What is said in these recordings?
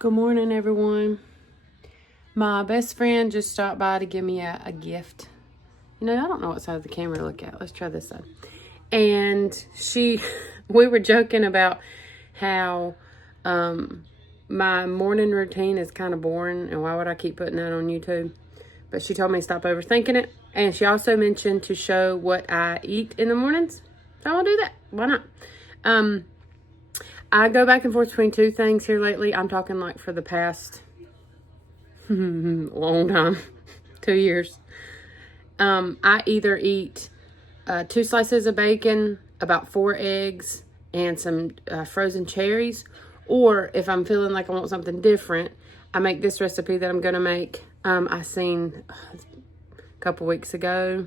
Good morning, everyone. My best friend just stopped by to give me a gift. You know, I don't know what side of the camera to look at. Let's try this side. And we were joking about how my morning routine is kind of boring and why would I keep putting that on YouTube? But she told me to stop overthinking it. And she also mentioned to show what I eat in the mornings. So I'll do that. Why not? I go back and forth between two things here lately. I'm talking like for the past long time, 2 years. I either eat 2 slices of bacon, about 4 eggs, and some frozen cherries. Or if I'm feeling like I want something different, I make this recipe that I'm going to make. I seen a couple weeks ago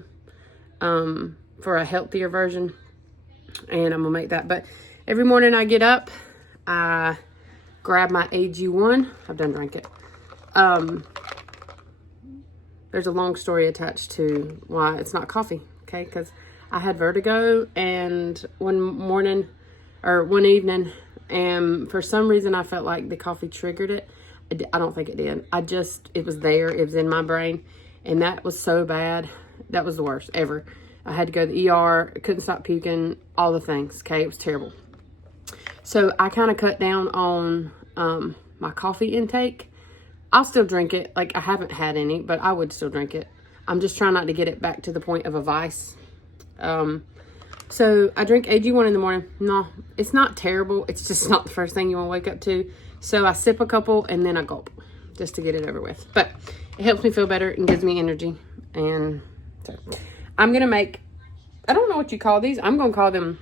for a healthier version. And I'm going to make that. But every morning I get up, I grab my AG1. I've done drank it. There's a long story attached to why it's not coffee, okay? Because I had vertigo and one evening, and for some reason I felt like the coffee triggered it. I don't think it did. It was there. It was in my brain, and that was so bad. That was the worst ever. I had to go to the ER. I couldn't stop puking, all the things, okay? It was terrible. So I kind of cut down on my coffee intake. I'll still drink it. Like, I haven't had any, but I would still drink it. I'm just trying not to get it back to the point of a vice. So I drink AG1 in the morning. No, it's not terrible. It's just not the first thing you want to wake up to. So I sip a couple and then I gulp just to get it over with. But it helps me feel better and gives me energy. And so I'm going to make, I don't know what you call these. I'm going to call them,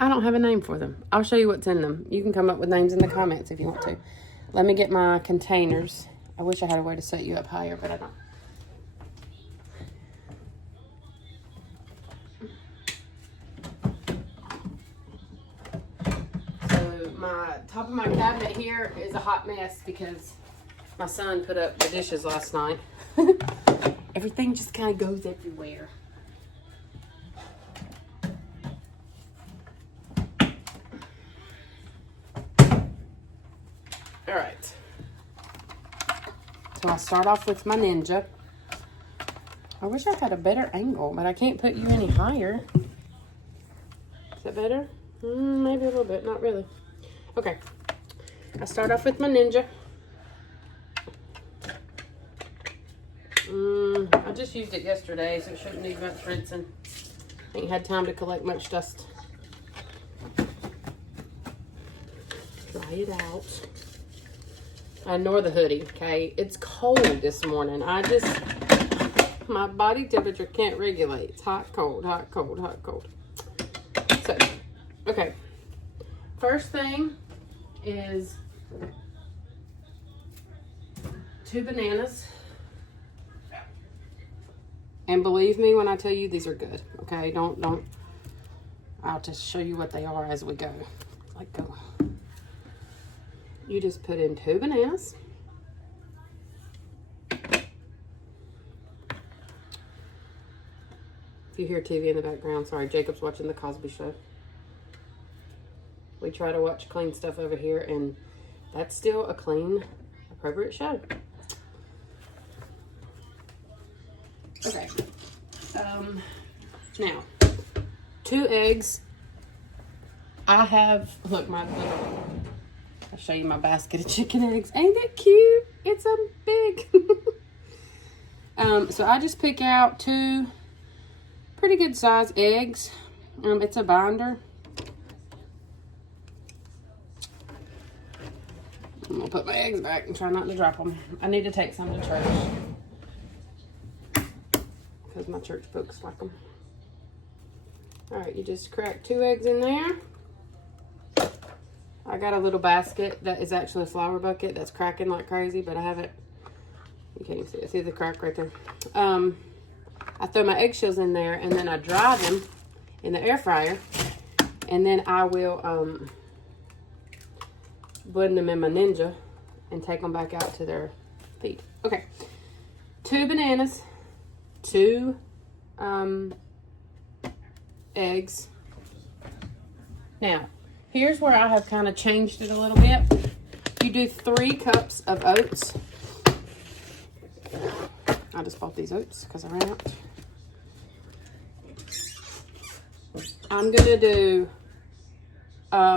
I don't have a name for them. I'll show you what's in them. You can come up with names in the comments if you want to. Let me get my containers. I wish I had a way to set you up higher, but I don't. So my top of my cabinet here is a hot mess because my son put up the dishes last night. Everything just kind of goes everywhere. All right. So I'll start off with my Ninja. I wish I had a better angle, but I can't put you any higher. Is that better? Maybe a little bit, not really. Okay. I start off with my Ninja. I just used it yesterday, so it shouldn't need much rinsing. Ain't had time to collect much dust. Dry it out. I ignore the hoodie, okay? It's cold this morning. My body temperature can't regulate. It's hot, cold, hot, cold, hot, cold. So, okay. First thing is 2 bananas. And believe me when I tell you these are good, okay? Don't. I'll just show you what they are as we go. Like, go. You just put in 2 bananas. If you hear TV in the background, sorry, Jacob's watching the Cosby Show. We try to watch clean stuff over here, and that's still a clean, appropriate show. Okay. Now, 2 eggs. I have, look, I'll show you my basket of chicken eggs. Ain't it cute? It's a big. So I just pick out 2 pretty good size eggs. It's a binder. I'm gonna put my eggs back and try not to drop them. I need to take some to church because my church folks like them. All right, you just crack 2 eggs in there. I got a little basket that is actually a flour bucket that's cracking like crazy, but I haven't, you can't even see it. See the crack right there. I throw my eggshells in there and then I dry them in the air fryer, and then I will blend them in my Ninja and take them back out to their feet. Okay, 2 bananas, 2 eggs. Now, here's where I have kind of changed it a little bit. You do 3 cups of oats. I just bought these oats because I ran out. I'm gonna do, I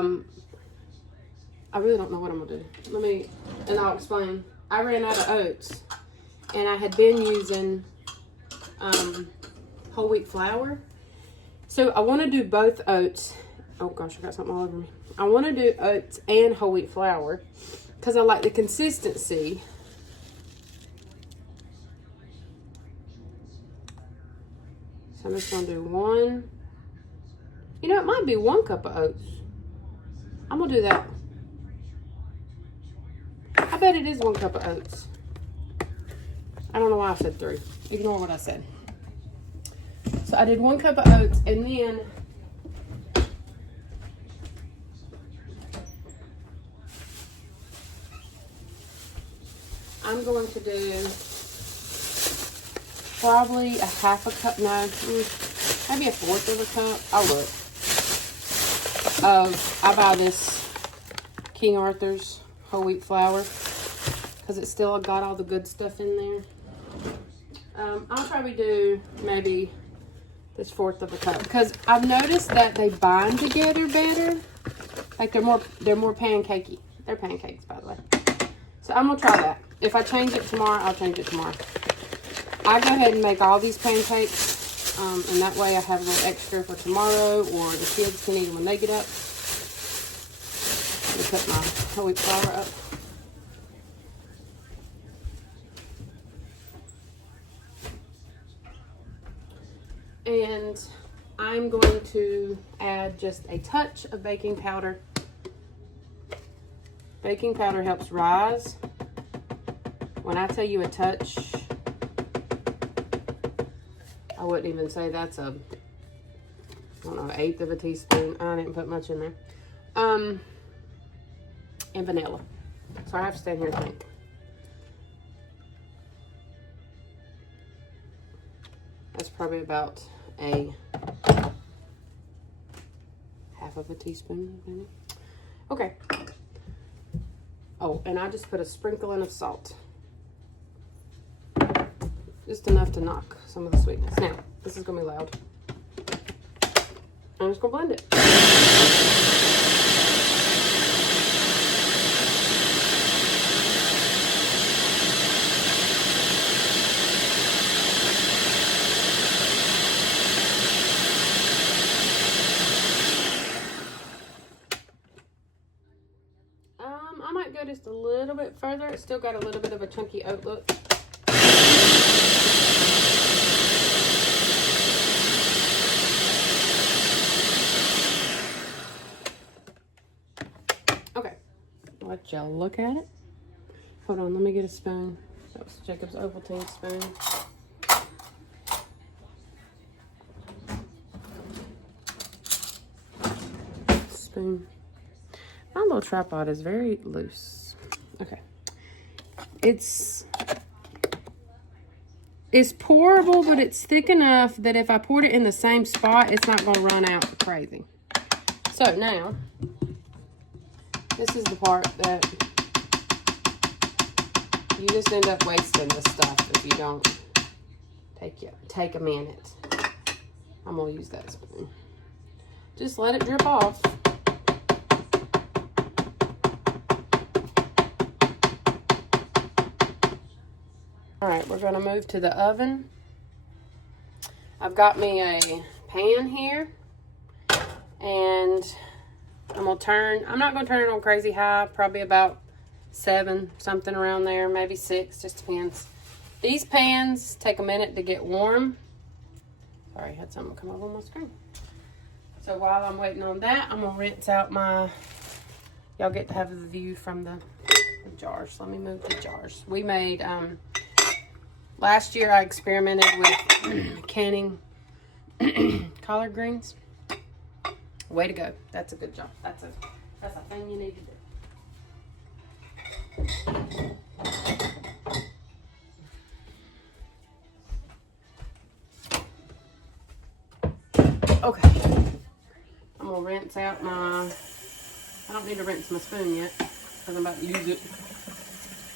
really don't know what I'm gonna do. And I'll explain. I ran out of oats, and I had been using whole wheat flour. So I want to do both oats. Oh gosh, I got something all over me. I want to do oats and whole wheat flour because I like the consistency. So I'm just gonna do 1. You know, it might be 1 cup of oats. I'm gonna do that. I bet it is 1 cup of oats. I don't know why I said 3. Ignore what I said. So I did 1 cup of oats, and then I'm going to do probably a half a cup, no, maybe a 1/4 of a cup. I'll look. I buy this King Arthur's whole wheat flour because it's still got all the good stuff in there. I'll probably do maybe this 1/4 of a cup because I've noticed that they bind together better. Like they're more pancakey. They're pancakes, by the way. So I'm gonna try that. If I change it tomorrow, I'll change it tomorrow. I go ahead and make all these pancakes, and that way I have a little extra for tomorrow, or the kids can eat them when they get up. Let me put my whole wheat flour up. And I'm going to add just a touch of baking powder. Baking powder helps rise. When I tell you a touch, I wouldn't even say that's a, I don't know, 1/8 of a teaspoon. I didn't put much in there. And vanilla. So I have to stand here and think. That's probably about a 1/2 of a teaspoon, maybe. Okay. Oh, and I just put a sprinkling of salt. Just enough to knock some of the sweetness. Now, this is gonna be loud. I'm just gonna blend it. I might go just a little bit further. It's still got a little bit of a chunky oat look. Okay, let y'all look at it. Hold on, let me get a spoon. That was Jacob's Ovaltine spoon. Spoon. My little tripod is very loose. Okay. It's pourable, but it's thick enough that if I poured it in the same spot, it's not going to run out crazy. So now, this is the part that you just end up wasting this stuff if you don't take a minute. I'm going to use that spoon. Just let it drip off. All right, we're going to move to the oven. I've got me a pan here, and I'm going to turn, I'm not going to turn it on crazy high, probably about 7, something around there, maybe 6, just depends. These pans take a minute to get warm. Sorry, I had something come up on my screen. So while I'm waiting on that, I'm going to rinse out my, y'all get to have the view from the jars. Let me move the jars. We made, last year I experimented with canning collard greens. Way to go. That's a good job. That's a thing you need to do. Okay. I'm gonna rinse out my, I don't need to rinse my spoon yet because I'm I'm about to use it.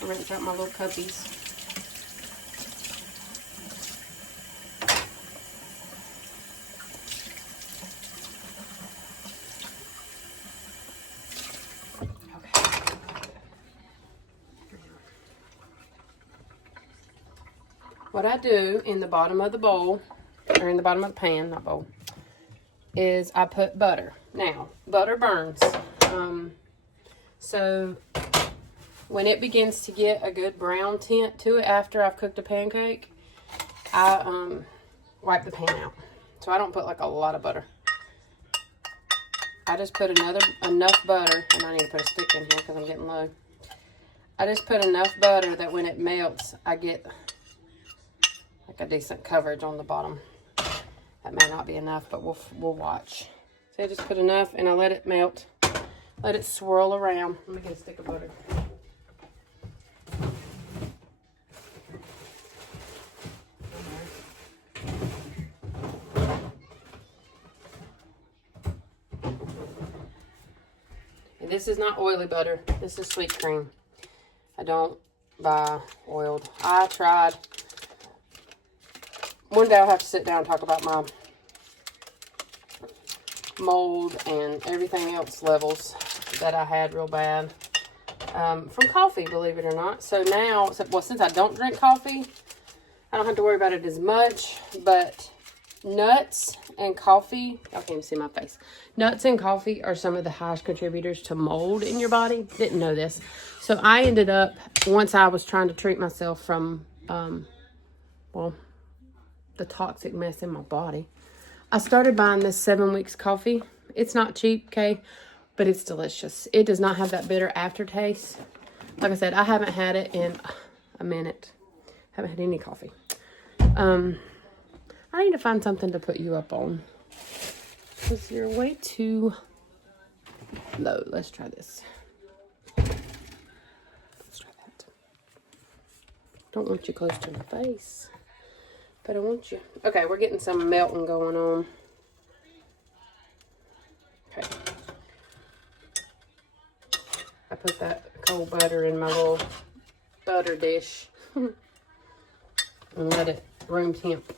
I rinse out my little cuppies. What I do in the bottom of the bowl, or in the bottom of the pan, not bowl, is I put butter. Now, butter burns. So when it begins to get a good brown tint to it after I've cooked a pancake, I wipe the pan out. So I don't put like a lot of butter. I just put enough butter, and I need to put a stick in here because I'm getting low. I just put enough butter that when it melts, I get like a decent coverage on the bottom. That may not be enough, but we'll watch. So I just put enough, and I let it melt. Let it swirl around. Let me get a stick of butter. And this is not oily butter. This is sweet cream. I don't buy oiled. I tried. One day I'll have to sit down and talk about my mold and everything else levels that I had real bad from coffee, believe it or not. So now, well, since I don't drink coffee, I don't have to worry about it as much. But nuts and coffee, y'all can't even see my face. Nuts and coffee are some of the highest contributors to mold in your body. Didn't know this. So I ended up, once I was trying to treat myself from, well, the toxic mess in my body, I started buying this 7 Weeks coffee. It's not cheap, okay, but it's delicious. It does not have that bitter aftertaste. Like I said, I haven't had it in a minute. Haven't had any coffee. I need to find something to put you up on because you're way too low. Let's try this. Let's try that. Don't want you close to my face, but I want you. Okay, we're getting some melting going on. Okay. I put that cold butter in my little butter dish and let it room temp.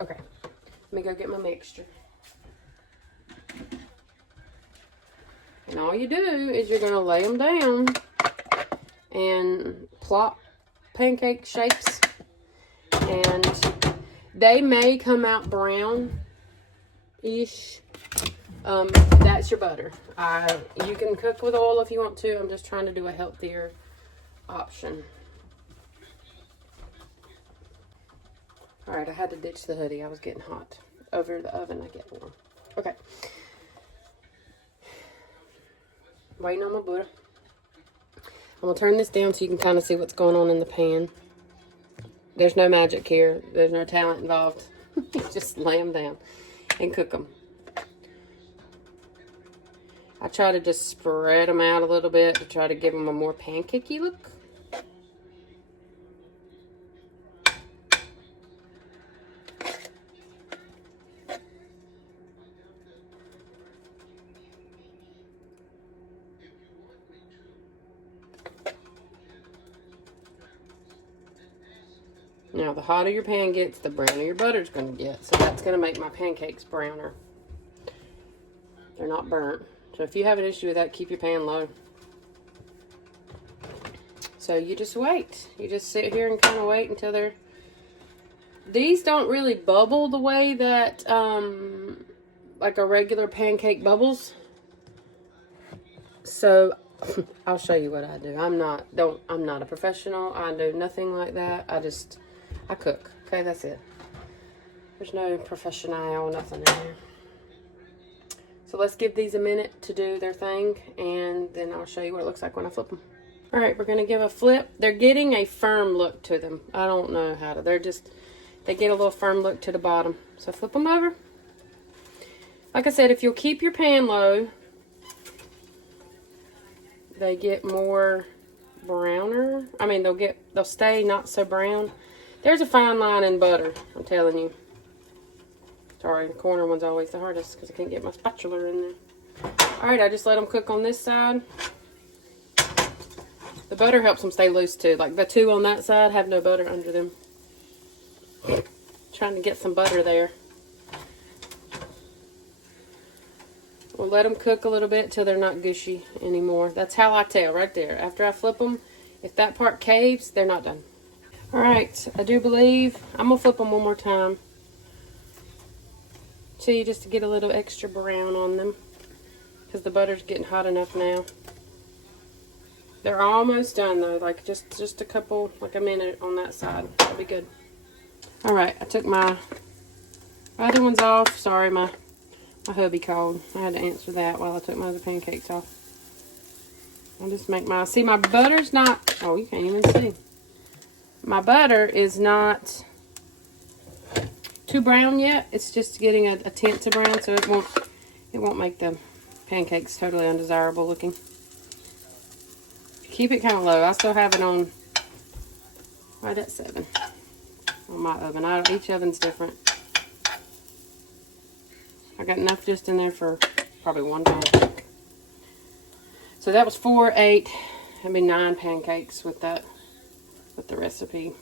Okay, let me go get my mixture. And all you do is you're going to lay them down and plop pancake shapes, and they may come out brown-ish. That's your butter. You can cook with oil if you want to. I'm just trying to do a healthier option. All right, I had to ditch the hoodie. I was getting hot. Over the oven, I get warm. Okay. Waiting on my butter. I'm going to turn this down so you can kind of see what's going on in the pan. There's no magic here. There's no talent involved. Just lay them down and cook them. I try to just spread them out a little bit to try to give them a more pancakey look. Now, the hotter your pan gets, the browner your butter's going to get. So that's going to make my pancakes browner. They're not burnt. So if you have an issue with that, keep your pan low. So you just wait. You just sit here and kind of wait until they're... These don't really bubble the way that, like a regular pancake bubbles. So I'll show you what I do. I'm not a professional. I do nothing like that. I cook. Okay, that's it. There's no professional, nothing in there. So let's give these a minute to do their thing, and then I'll show you what it looks like when I flip them. All right, we're going to give a flip. They're getting a firm look to them. I don't know how to. They get a little firm look to the bottom. So flip them over. Like I said, if you'll keep your pan low, they get more browner. I mean, they'll stay not so brown. There's a fine line in butter, I'm telling you. Sorry, the corner one's always the hardest because I can't get my spatula in there. All right, I just let them cook on this side. The butter helps them stay loose too. Like the two on that side have no butter under them. Trying to get some butter there. We'll let them cook a little bit till they're not gushy anymore. That's how I tell right there. After I flip them, if that part caves, they're not done. All right, I do believe I'm gonna flip them one more time. See, just to get a little extra brown on them, because the butter's getting hot enough now. They're almost done though, like just a couple, like a minute on that side. That'll be good. All right, I took my other ones off. Sorry, my hubby called. I had to answer that while I took my other pancakes off. I'll just make my, see, my butter's not, oh, you can't even see. My butter is not too brown yet. It's just getting a tint to brown, so it won't make the pancakes totally undesirable looking. Keep it kind of low. I still have it on right at 7 on my oven. Each oven's different. I got enough just in there for probably one pancake. So that was 4, 8, I mean 9 pancakes with that, with the recipe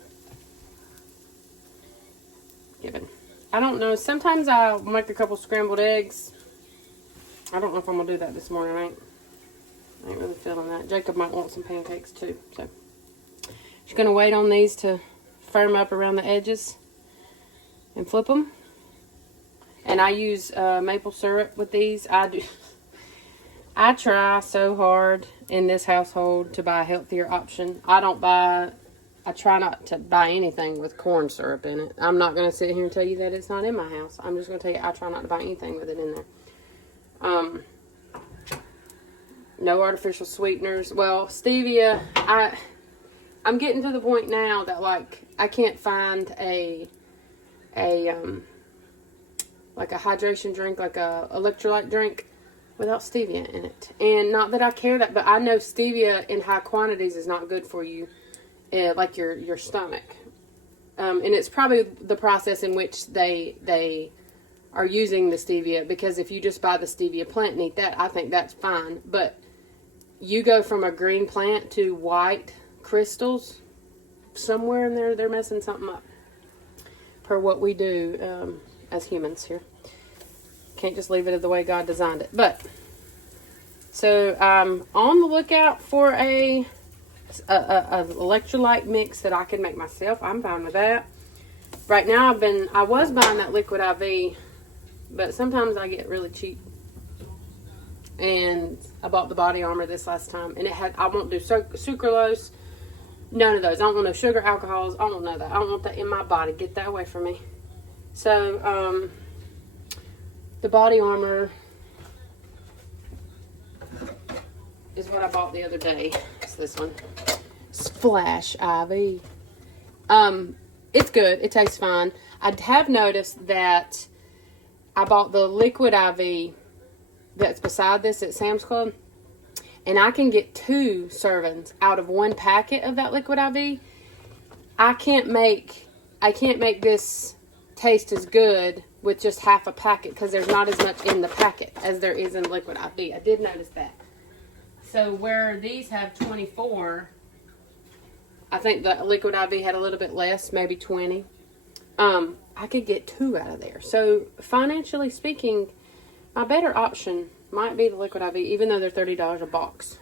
given. I don't know. Sometimes I'll make a couple scrambled eggs. I don't know if I'm gonna do that this morning. I ain't really feeling that. Jacob might want some pancakes too. So just gonna wait on these to firm up around the edges and flip them. And I use maple syrup with these. I try so hard in this household to buy a healthier option. I try not to buy anything with corn syrup in it. I'm not going to sit here and tell you that it's not in my house. I'm just going to tell you I try not to buy anything with it in there. No artificial sweeteners. Well, stevia, I'm getting to the point now that, like, I can't find like a hydration drink, like a electrolyte drink without stevia in it. And not that I care that, but I know stevia in high quantities is not good for you, like your stomach. And it's probably the process in which they are using the stevia, because if you just buy the stevia plant and eat that, I think that's fine. But you go from a green plant to white crystals, somewhere in there they're messing something up, per what we do as humans here. Can't just leave it the way God designed it. But so I'm on the lookout for a electrolyte mix that I can make myself. I'm fine with that. Right now I was buying that liquid IV, but sometimes I get really cheap. And I bought the Body Armor this last time, and I won't do sucralose, none of those. I don't want no sugar, alcohols. I don't want none of that. I don't want that in my body. Get that away from me. So the Body Armor is what I bought the other day. It's this one, Splash IV. It's good. It tastes fine. I have noticed that I bought the liquid IV that's beside this at Sam's Club, and I can get 2 servings out of 1 packet of that liquid IV. I can't make this taste as good with just half a packet, because there's not as much in the packet as there is in liquid IV. I did notice that. So where these have 24, I think the liquid IV had a little bit less, maybe 20. I could get 2 out of there. So financially speaking, my better option might be the liquid IV, even though they're $30 a box.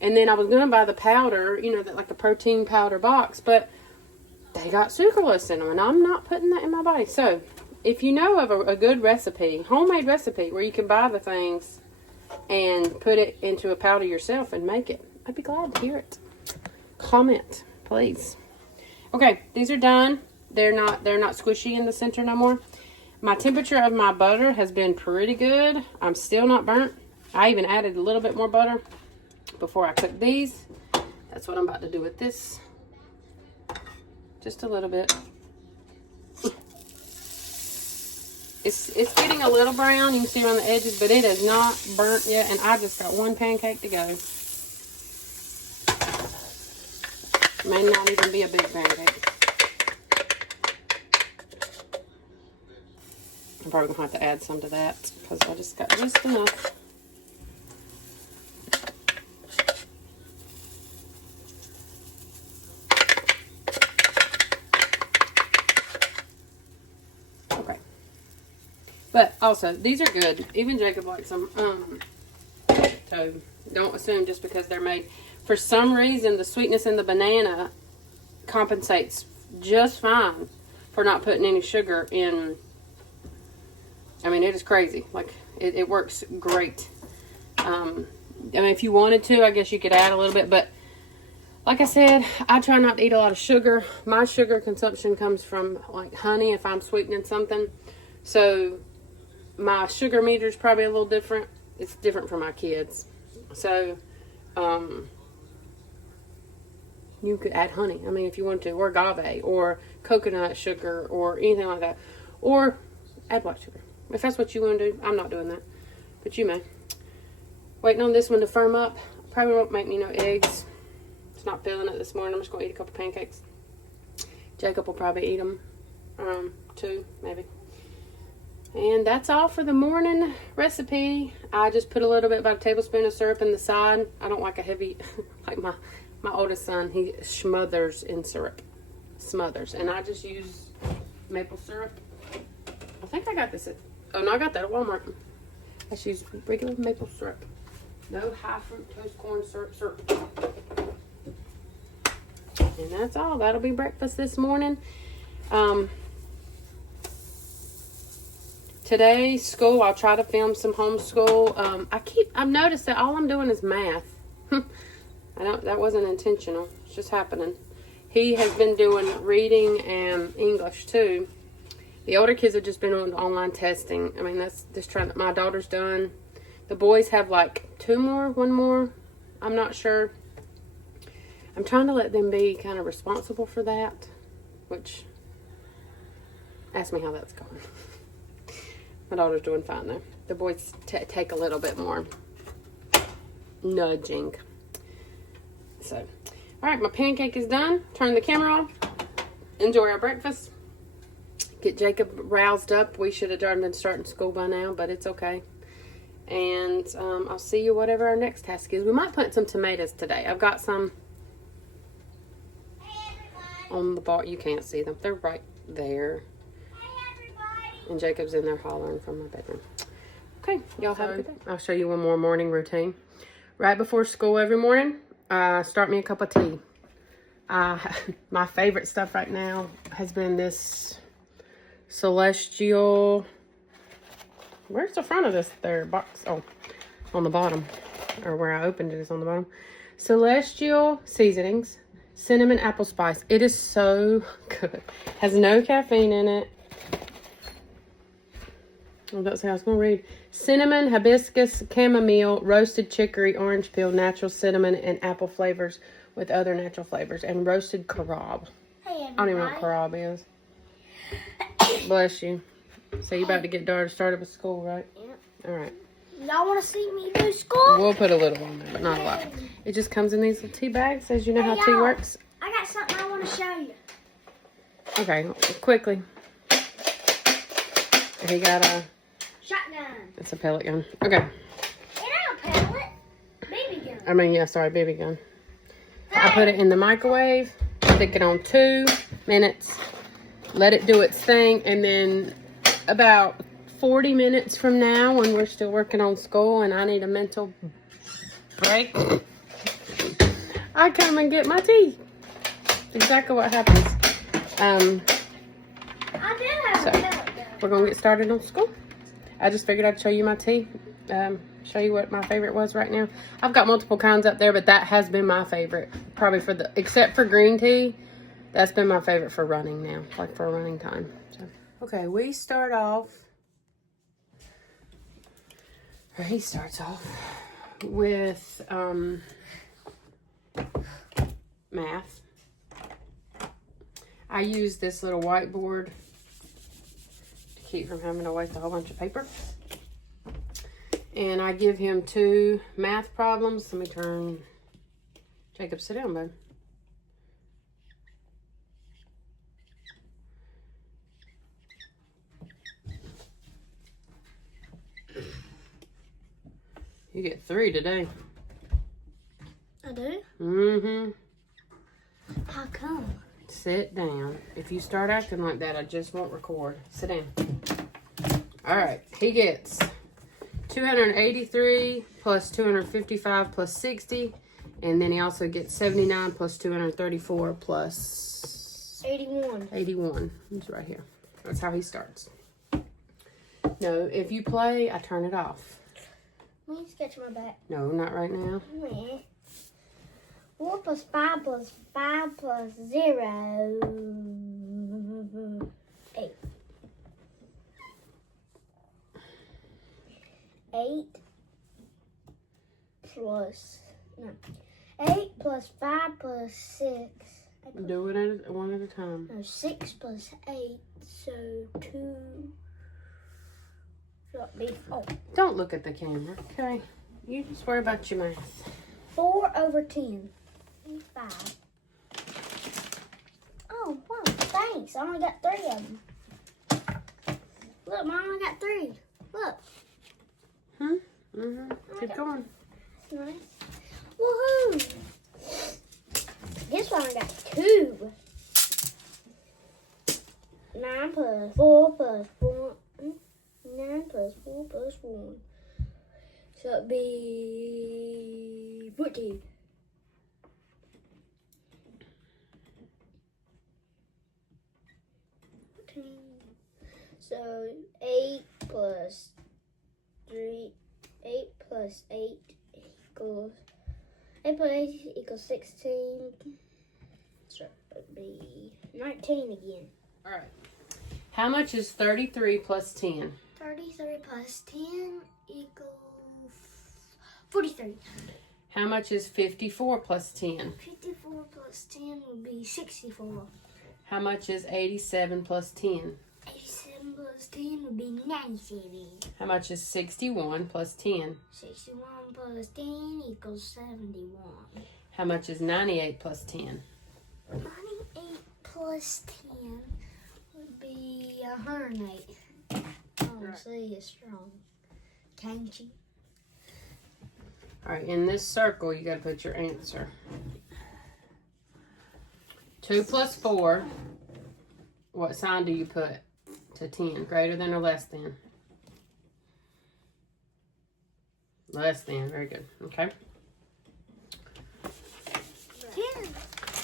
And then I was going to buy the powder, like the protein powder box, but they got sucralose in them, and I'm not putting that in my body. So if you know of a good recipe, homemade recipe, where you can buy the things and put it into a powder yourself and make it, I'd be glad to hear it. Comment, please. Okay, these are done. They're not squishy in the center no more. My temperature of my butter has been pretty good. I'm still not burnt. I even added a little bit more butter before I cook these. That's what I'm about to do with this. Just a little bit. It's getting a little brown. You can see around the edges, but it is not burnt yet. And I just got 1 pancake to go. May not even be a big pancake. I'm probably going to have to add some to that because I just got just enough. Okay. But also, these are good. Even Jacob likes them. So don't assume just because they're made. For some reason, the sweetness in the banana compensates just fine for not putting any sugar in. I mean, it is crazy. Like, it works great. I mean, if you wanted to, I guess you could add a little bit. But like I said, I try not to eat a lot of sugar. My sugar consumption comes from, like, honey if I'm sweetening something. So my sugar meter is probably a little different. It's different for my kids. So, you could add honey. I mean, if you want to. Or agave. Or coconut sugar. Or anything like that. Or add white sugar. If that's what you want to do. I'm not doing that. But you may. Waiting on this one to firm up. Probably won't make me no eggs. It's not feeling it this morning. I'm just going to eat a couple pancakes. Jacob will probably eat them. 2, maybe. And that's all for the morning recipe. I just put a little bit, about a tablespoon of syrup in the side. I don't like a heavy, like my oldest son, he smothers in syrup. Smothers. And I just use maple syrup. I think I got this at, oh no, I got that at Walmart. I just use regular maple syrup. No high fructose corn syrup. And that's all. That'll be breakfast this morning. Today's school, I'll try to film some homeschool. I've noticed that all I'm doing is math. That wasn't intentional. It's just happening. He has been doing reading and English too. The older kids have just been on online testing. I mean, that's just trying. My daughter's done. The boys have like 2 more, 1 more. I'm not sure. I'm trying to let them be kind of responsible for that. Which, ask me how that's going. My daughter's doing fine though. The boys take a little bit more nudging. So, all right, my pancake is done. Turn the camera off. Enjoy our breakfast. Get Jacob roused up. We should have been starting school by now, but it's okay. And I'll see you whatever our next task is. We might plant some tomatoes today. I've got some on the bar. You can't see them. They're right there. And Jacob's in there hollering from my bedroom. Okay, y'all have a good day. I'll show you one more morning routine. Right before school every morning, start me a cup of tea. My favorite stuff right now has been this Celestial. Where's the front of this there box? Oh, on the bottom. Or where I opened it is on the bottom. Celestial Seasonings. Cinnamon Apple Spice. It is so good. Has no caffeine in it. Oh, that's how I was going to read. Cinnamon, hibiscus, chamomile, roasted chicory, orange peel, natural cinnamon, and apple flavors with other natural flavors. And roasted carob. Hey, I don't even know what carob is. Bless you. So you about to get daughter started with school, right? Yep. All right. Y'all want to see me do school? We'll put a little on there, but not a lot. It just comes in these little tea bags, as you know how tea works. I got something I want to show you. Okay, quickly. He got a... Shotgun. It's a pellet gun. Okay. It ain't a pellet. Baby gun. I mean, yeah, sorry, baby gun. I put it in the microwave. Stick it on 2 minutes. Let it do its thing. And then about 40 minutes from now, when we're still working on school and I need a mental break, I come and get my tea. That's exactly what happens. I do have a pellet gun. We're going to get started on school. I just figured I'd show you my tea. Show you what my favorite was right now. I've got multiple kinds up there, but that has been my favorite. Probably except for green tea, that's been my favorite for running now. Like for a running time. So. Okay, we start off, or he starts off with math. I use this little whiteboard to keep from having to waste a whole bunch of paper. And I give him 2 math problems. Let me turn... Jacob, sit down, bud. You get 3 today. I do? Mm-hmm. How come? Sit down. If you start acting like that, I just won't record. Sit down. All right. He gets 283 plus 255 plus 60. And then he also gets 79 plus 234 plus 81. 81. He's right here. That's how he starts. No, if you play, I turn it off. Let me sketch my back. No, not right now. Yeah. 4 plus 5 plus 5 plus 0. 8. 8 plus... No. 8 plus 5 plus 6. Do it one at a time. No, 6 plus 8. So 2... Oh. Don't look at the camera, okay? You just worry about your math. 4 over 10. 5. Oh, wow, thanks. I only got 3 of them. Look, Mom, I got 3. Look. Keep going. That's nice. Woohoo! This one I got 2. 9 plus 4 plus 4. 9 plus 4 plus 1. So it'd be 14. So 8 plus 3, 8 plus 8 equals 16. So it would be 19 again. All right. How much is 33 plus 10? 33 plus 10 equals 43. How much is 54 plus 10? 54 plus 10 would be 64. How much is 87 plus 10? 87 plus 10 would be 97. How much is 61 plus 10? 61 plus 10 equals 71. How much is 98 plus 10? 98 plus 10 would be 108. Oh, see, it's strong. Can't you? All right, in this circle, you got to put your answer. 2 plus 4, what sign do you put to 10? Greater than or less than? Less than, very good. Okay. 10.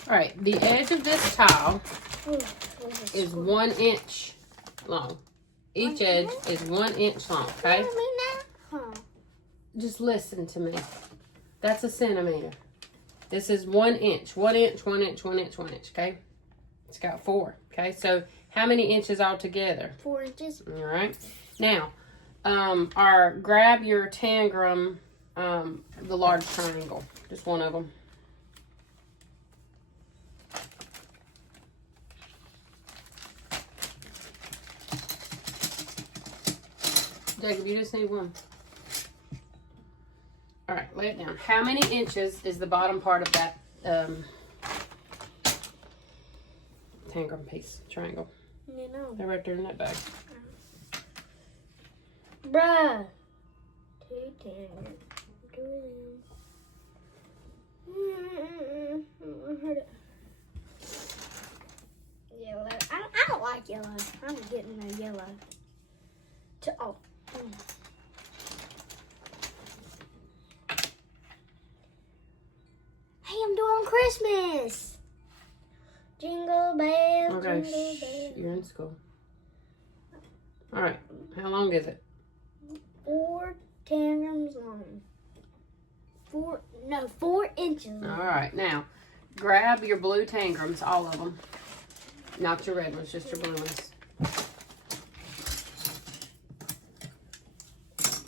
All right, the edge of this tile is 1 inch long. Each edge is 1 inch long, okay? Just listen to me. That's a centimeter. This is 1 inch. 1 inch, 1 inch, 1 inch, 1 inch, okay? It's got 4, okay? So how many inches altogether? 4 inches. All right. Now, grab your tangram, the large triangle. Just one of them. Jacob, you just need one. All right, lay it down. How many inches is the bottom part of that tangram piece, triangle? You know. They're right there in that bag. Bruh. 2 10. Yellow. I don't like yellow. I'm getting a yellow. Oh. Hey, I'm doing Christmas. Jingle bells, Okay, jingle bells. you're in school. All right, how long is it? 4 tangrams long. 4 inches long. All right, now grab your blue tangrams, all of them. Not your red ones, just your blue ones.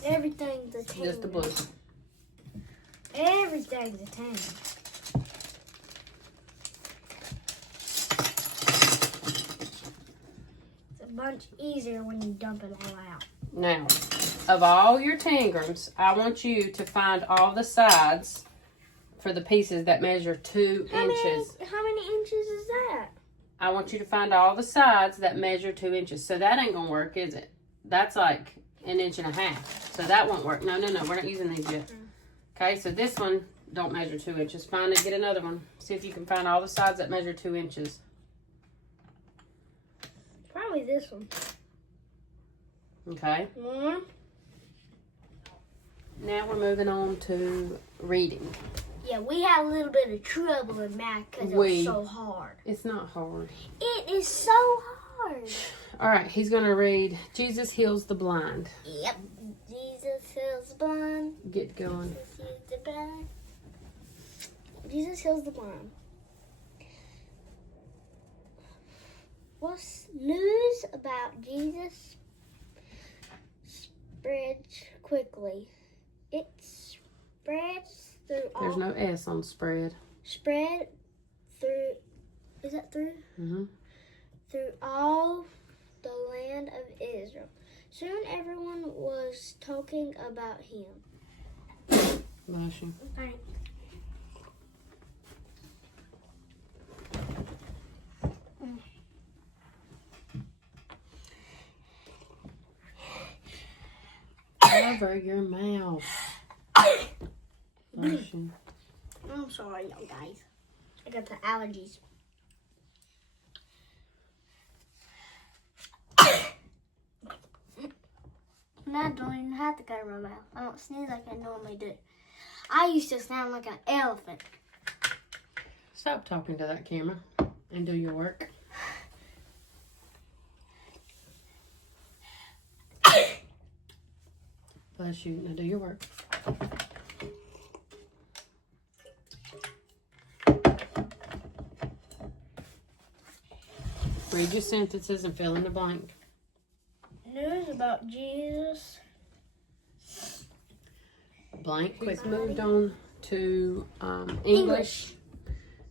Everything's a tangram. Just the blue. Everything's a tangram. It's a bunch easier when you dump it all out. Now, of all your tangrams, I want you to find all the sides for the pieces that measure 2 inches. How many inches is that? I want you to find all the sides that measure 2 inches. So that ain't gonna work, is it? That's like an inch and a half. So that won't work. No, we're not using these yet. Okay, so this one don't measure 2 inches. Find and get another one. See if you can find all the sides that measure 2 inches. Probably this one. Okay. More. Now we're moving on to reading. Yeah, we had a little bit of trouble in math because it was so hard. It's not hard. It is so hard. All right, he's going to read Jesus Heals the Blind. Yep. Jesus heals the blind. Get going. Jesus heals the blind. What's news about Jesus spreads quickly. It spreads through all. There's no S on spread. Spread through. Is that through? Mm-hmm. Through all the land of Israel. Soon everyone was talking about him. Bless you. Thanks. Cover your mouth. Bless you. I'm sorry, y'all guys. I got the allergies. I don't even have to cover my mouth. I don't sneeze like I normally do. I used to sound like an elephant. Stop talking to that camera and do your work. Bless you. Now do your work. Read your sentences and fill in the blank. News about Jesus. Blank. Quiz moved on to English.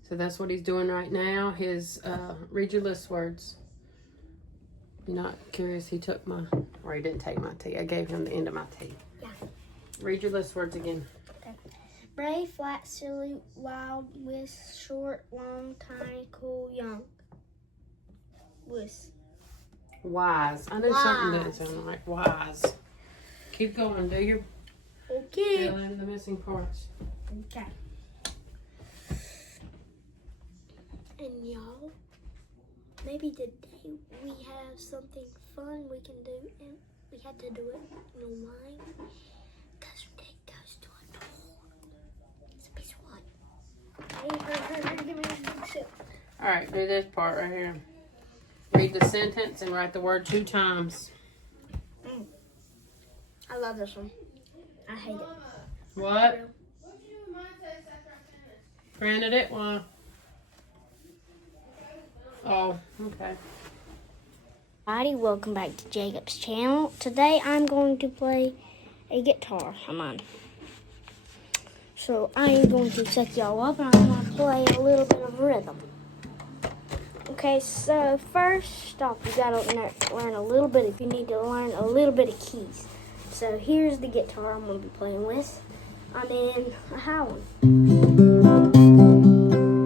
So that's what he's doing right now. His read your list words. You're not curious? He took my, or he didn't take my tea. I gave him the end of my tea. Yeah. Read your list words again. Okay. Brave, flat, silly, wild, with, short, long, tiny, cool, young. With. Wise. I knew something didn't sound like wise. Keep going. Do your Okay. fill in the missing parts. Okay. And y'all, maybe today we have something fun we can do, and we had to do it online because it goes to a door. It's a piece of wood. All right, do this part right here. Read the sentence and write the word 2 times. I love this one. I hate it. What? Granted it? Why? Oh, okay. Alrighty, welcome back to Jacob's channel. Today I'm going to play a guitar. I'm on. So I am going to set y'all up and I'm going to play a little bit of rhythm. Okay, so first off, you gotta learn a little bit. If you need to learn a little bit of keys. So here's the guitar I'm gonna be playing with. I'm in a high one.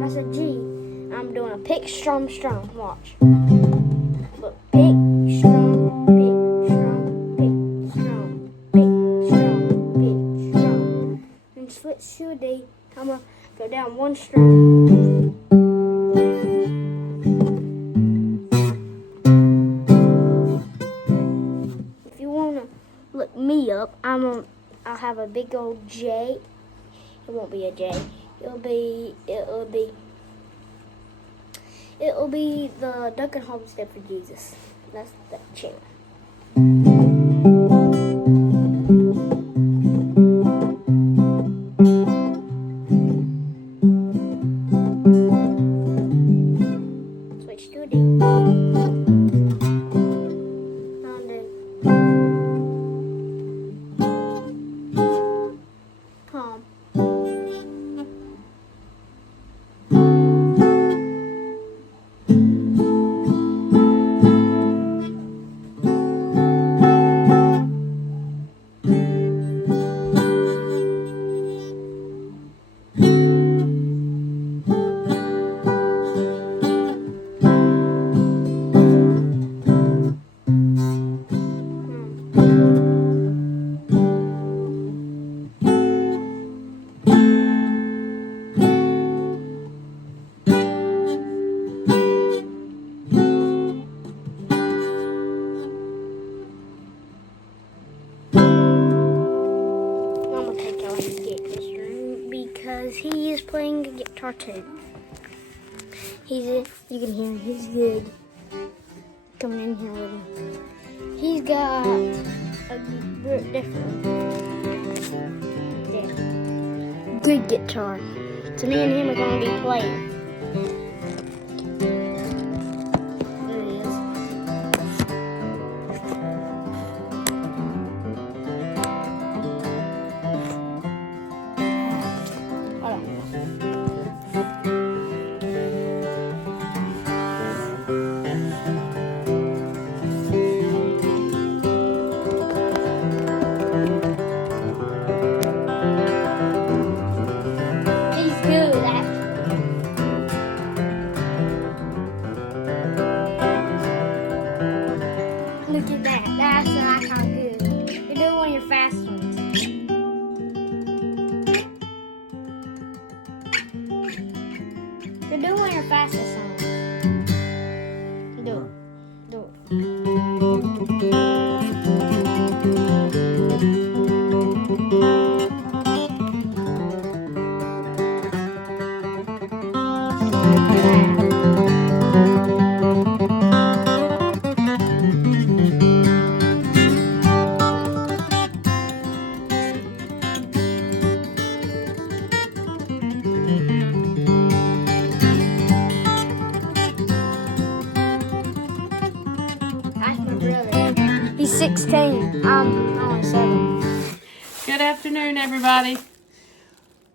That's a G. I'm doing a pick, strum, strum. Watch. Look, pick, strum, pick, strum, pick, strum, pick, strum, pick, strum. And switch to a D. I'm gonna go down 1 strum. Look me up. I'll have a big old J. It won't be a J. It'll be the Duck and Homestead for Jesus. That's the channel. Switch to a D. guitar too. You can hear him. He's good. Coming in here with him. He's got a different, good guitar. So me and him are gonna be playing. There he is. Hold on. He's good, actually. Look at that. That's what I call good. You're doing one of your fast ones. You're doing one of your fastest songs. Do it. Do That's my brother. He's 16. I'm only 7. Good afternoon, everybody.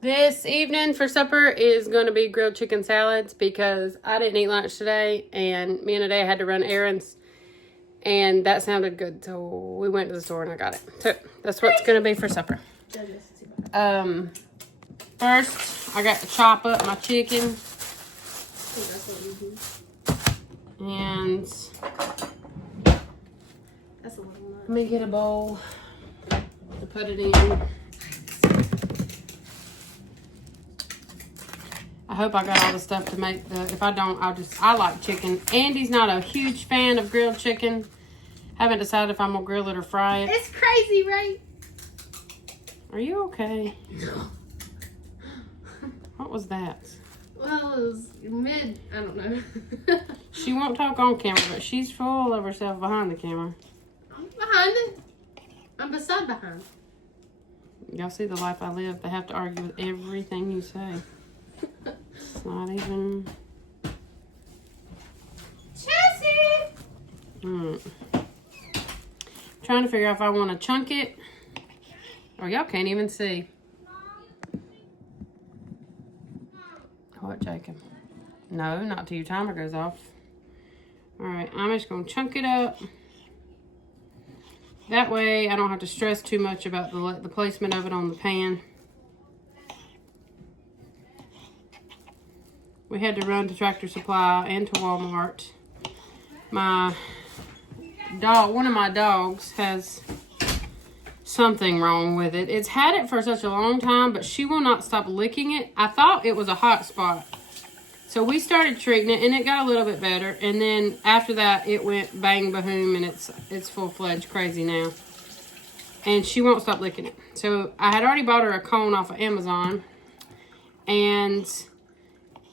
This evening for supper is going to be grilled chicken salads because I didn't eat lunch today and me and Ade had to run errands and that sounded good. So we went to the store and I got it. So that's what's going to be for supper. First, I got to chop up my chicken. And let me get a bowl to put it in. I hope I got all the stuff to make the, if I don't, I like chicken. Andy's not a huge fan of grilled chicken. Haven't decided if I'm gonna grill it or fry it. It's crazy, right? Are you okay? What was that? Well, it was I don't know. She won't talk on camera, but she's full of herself behind the camera. I'm behind it. I'm beside behind. Y'all see the life I live. They have to argue with everything you say. It's not even... Chelsea! Trying to figure out if I want to chunk it. Oh, y'all can't even see. What, Jacob? No, not till your timer goes off. Alright, I'm just going to chunk it up. That way I don't have to stress too much about the placement of it on the pan. We had to run to Tractor Supply and to Walmart. My dog, one of my dogs has something wrong with it. It's had it for such a long time, but she will not stop licking it. I thought it was a hot spot. So we started treating it and it got a little bit better. And then after that, it went bang bahoom and it's full-fledged crazy now. And she won't stop licking it. So I had already bought her a cone off of Amazon. And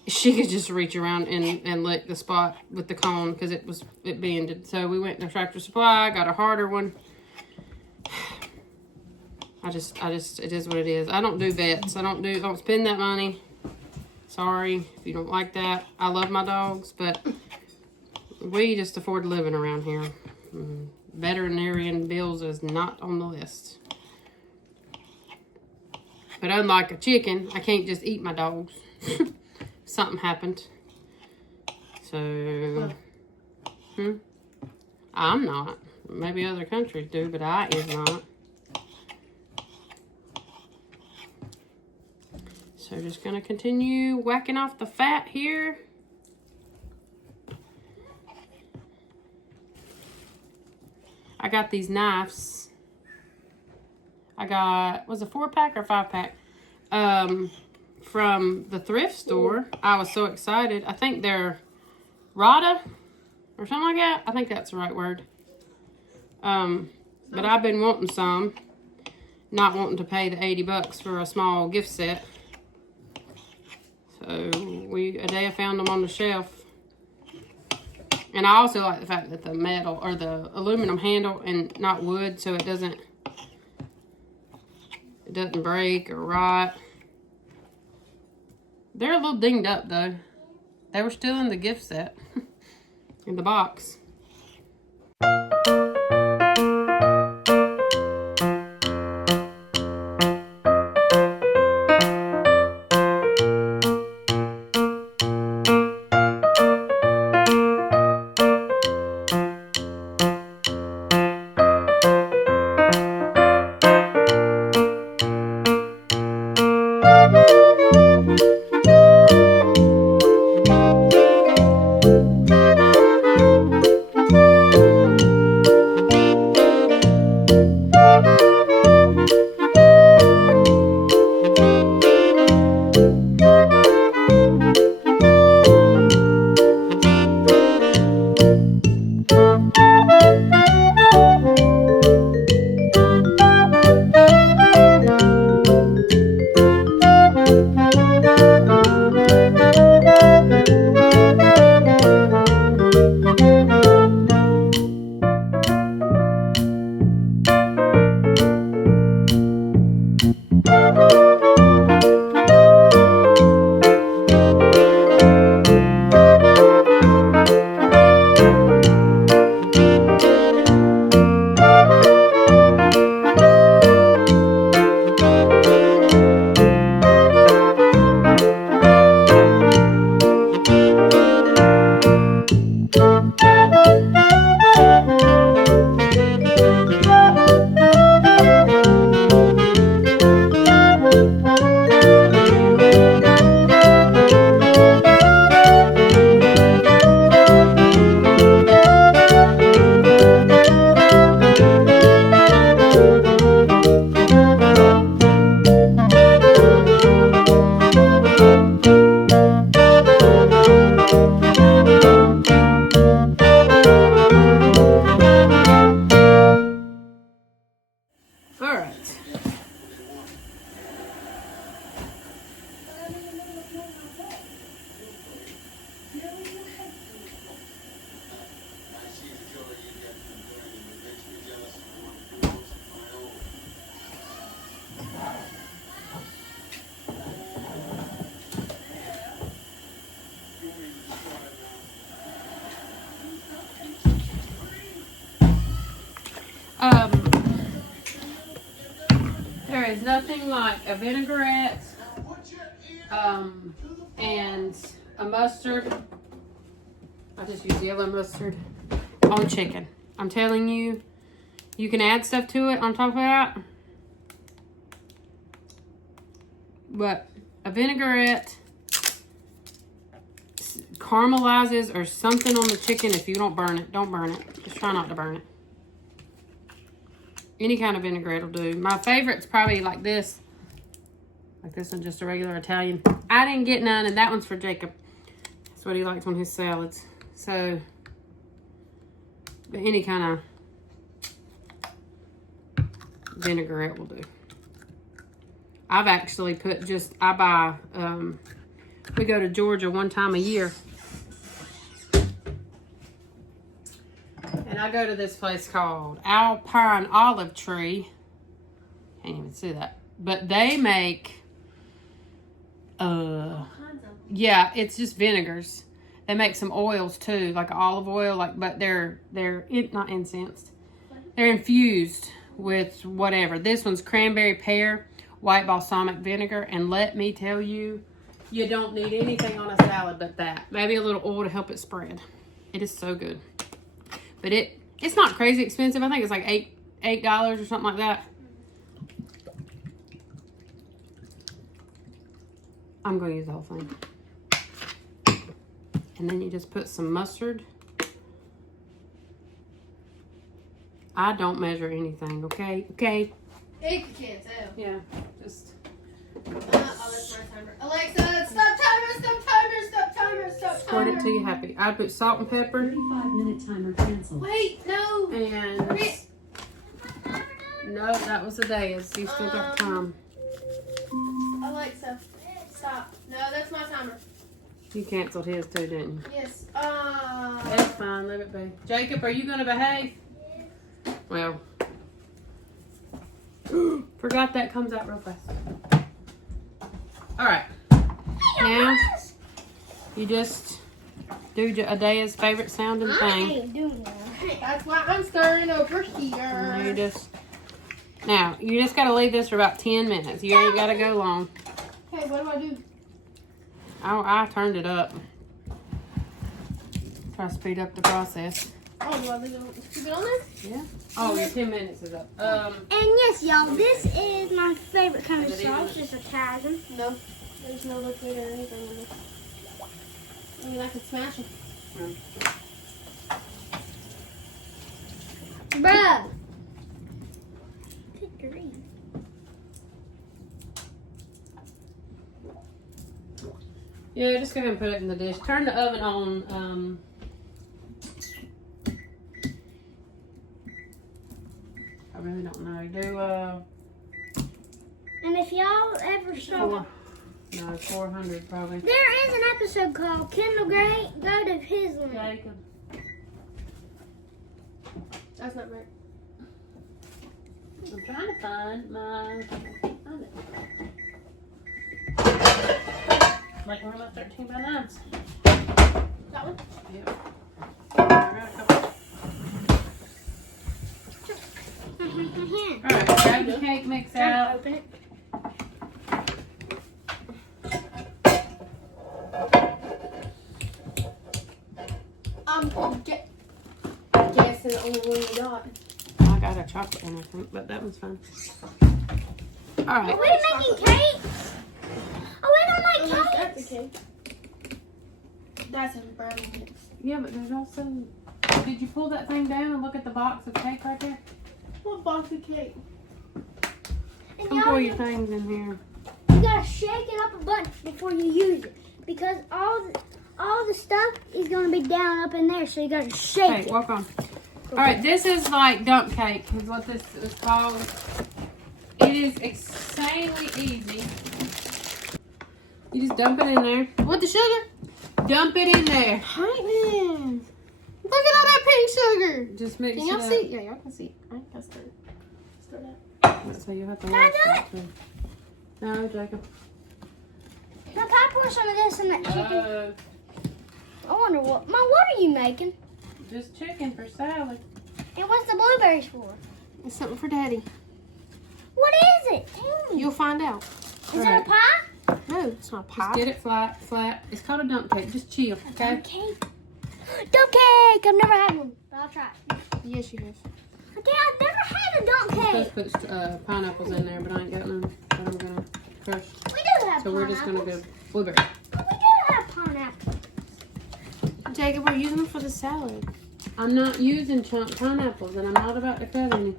she could just reach around and lick the spot with the cone because it bended. So we went to Tractor Supply, got a harder one. It is what it is. I don't do vets. Don't spend that money. Sorry if you don't like that. I love my dogs, but we just afford living around here. Veterinarian bills is not on the list. But unlike a chicken, I can't just eat my dogs. Something happened. So, I'm not. Maybe other countries do, but I is not. So just gonna continue whacking off the fat here. I got these knives. I got, was it a 4-pack or 5-pack? From the thrift store. I was so excited. I think they're Rada or something like that. I think that's the right word. But I've been wanting some. Not wanting to pay the $80 for a small gift set. So So Adea found them on the shelf. And I also like the fact that the metal or the aluminum handle and not wood, so it doesn't break or rot. They're a little dinged up though. They were still in the gift set in the box. There is nothing like a vinaigrette and a mustard. I just use yellow mustard on chicken. I'm telling you, you can add stuff to it on top of that. But a vinaigrette caramelizes or something on the chicken. If you don't burn it, don't burn it. Just try not to burn it. Any kind of vinaigrette will do. My favorite's probably like this. Like this one, just a regular Italian. I didn't get none, and that one's for Jacob. That's what he likes on his salads. So, but any kind of vinaigrette will do. I've actually put just, I buy, we go to Georgia one time a year. And I go to this place called Alpine Olive Tree. Can't even see that. But they make, yeah, it's just vinegars. They make some oils too, like olive oil, but they're not incensed. They're infused with whatever. This one's cranberry pear, white balsamic vinegar, and let me tell you, you don't need anything on a salad but that. Maybe a little oil to help it spread. It is so good. But it's not crazy expensive. I think it's like $8 or something like that. I'm going to use the whole thing. And then you just put some mustard. I don't measure anything, okay? Okay. You can't tell. Yeah, just. Oh, that's my timer. Alexa, stop timer, stop timer, stop timer, stop timer. Squirt it till you're happy. I put salt and pepper. 35-minute timer canceled. Wait, no. And Wait. no, that was the day. You still got time. Alexa, stop. No, that's my timer. timer. You canceled his too, didn't you? Yes. That's fine. Let it be. Jacob, are you going to behave? Well. Forgot that comes out real fast. All right. Now, you just do Adaya's favorite sounding I thing. ain't doing that. That's why I'm stirring over And here. you just got to leave this for about 10 minutes. You ain't got to go long. Okay, what do I do? I turned it up. Try to speed up the process. Oh, do I leave it on there? Yeah. Oh, your 10 minutes is up. And yes, y'all, this is my favorite kind of Is it sauce. even- It's Italian. No. There's no liquid or anything in this. I mean, I could smash it. Bruh. Good grief. Yeah, just go ahead and put it in the dish. Turn the oven on. I really don't know. Do And if y'all ever saw, 400 probably. there is an episode called Kendall Gray. Go to his link. Jacob. That's not right. I'm trying to find my. Find it. Like one of my 13 by 9s. That one? Yeah. I got a couple. Alright, grab the cake mix out. Open it. Guessing the only one we got. I got a chocolate one, I think, but that one's fine. Alright. Are we making cakes? Oh, we don't make That's cakes. a cake. That's a brownie mix. Yeah, but there's also. Did you pull that thing down and look at the box of cake right there? What box of cake? And Come y'all, pour you your things in here. gotta shake it up a bunch before you use it, because all the stuff is gonna be down up in there. So you gotta shake Okay, it. walk on. Alright, this is like dump cake, is what this is called. It is insanely easy. You just dump it in there. What, the sugar? Dump it in there. Lightning. Look at all that pink sugar. Just mix Can it y'all up. see? Yeah, y'all can see. I can stir it. Stir that. So you have to Can I watch do that too. No, Jacob. Now, can I pour some of this in that chicken? I wonder what. Mom, what are you making? Just chicken for salad. And what's the blueberries for? It's something for Daddy. What is it? Tell me. You'll find out. Is it a pie? No, it's not pie. Just get it flat. It's called a dump cake. Just chill, okay? Dump cake. Dump cake. I've never had one, but I'll try it. Yes, you have. Okay, I've never had a dump I'm cake. supposed to put pineapples in there, but I ain't got none that I'm gonna crush. We do have So we're just gonna go blueberry. We do have pineapple. Jacob, we're using them for the salad. I'm not using chunk pineapples, and I'm not about to cut any.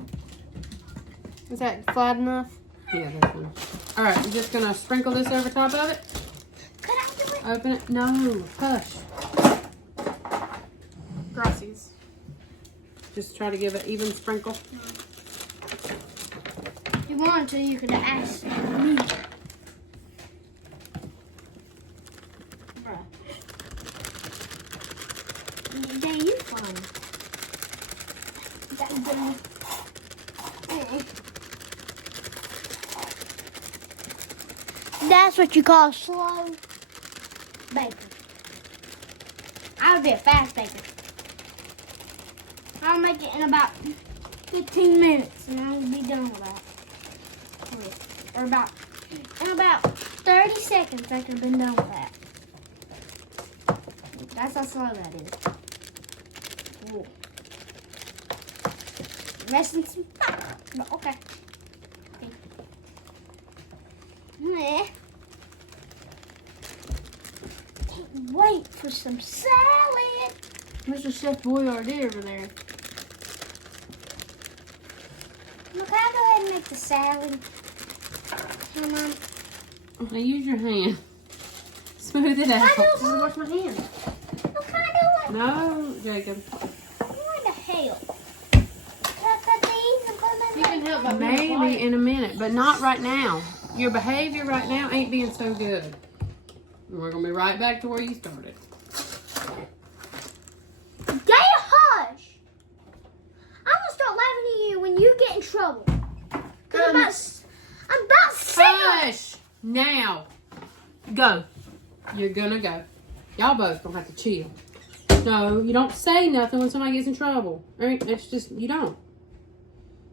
Is that flat enough? Yeah, that's one. All right, I'm just gonna sprinkle this over top of it. Could I do it? Open it. No, hush. Gracias. Just try to give it even sprinkle. If you wanted to, you could have asked me. Bruh. Dang, you fun. That's what you call slow baker. I would be a fast baker. I'll make it in about 15 minutes and I'll be done with that. Or in about 30 seconds I could have been done with that. That's how slow that is. Ooh. Messing some fire, but okay. Meh. Can't wait for some salad. Mr. Chef Boyardee over there. Look, I'll go ahead and make the salad. Come on. Now use your hand. Smooth it I out. do Let me wash my hands. Look, I do it. No, Jacob. What the hell? Can I cut these and put them in You can help by being Maybe quiet. in a minute, but not right now. Your behavior right now ain't being so good. And we're going to be right back to where you started. Gay hush! I'm gonna start laughing at you when you get in trouble. I'm about sick. Hush! Now. Go. You're going to go. Y'all both going to have to chill. No, you don't say nothing when somebody gets in trouble. Right? It's just, you don't.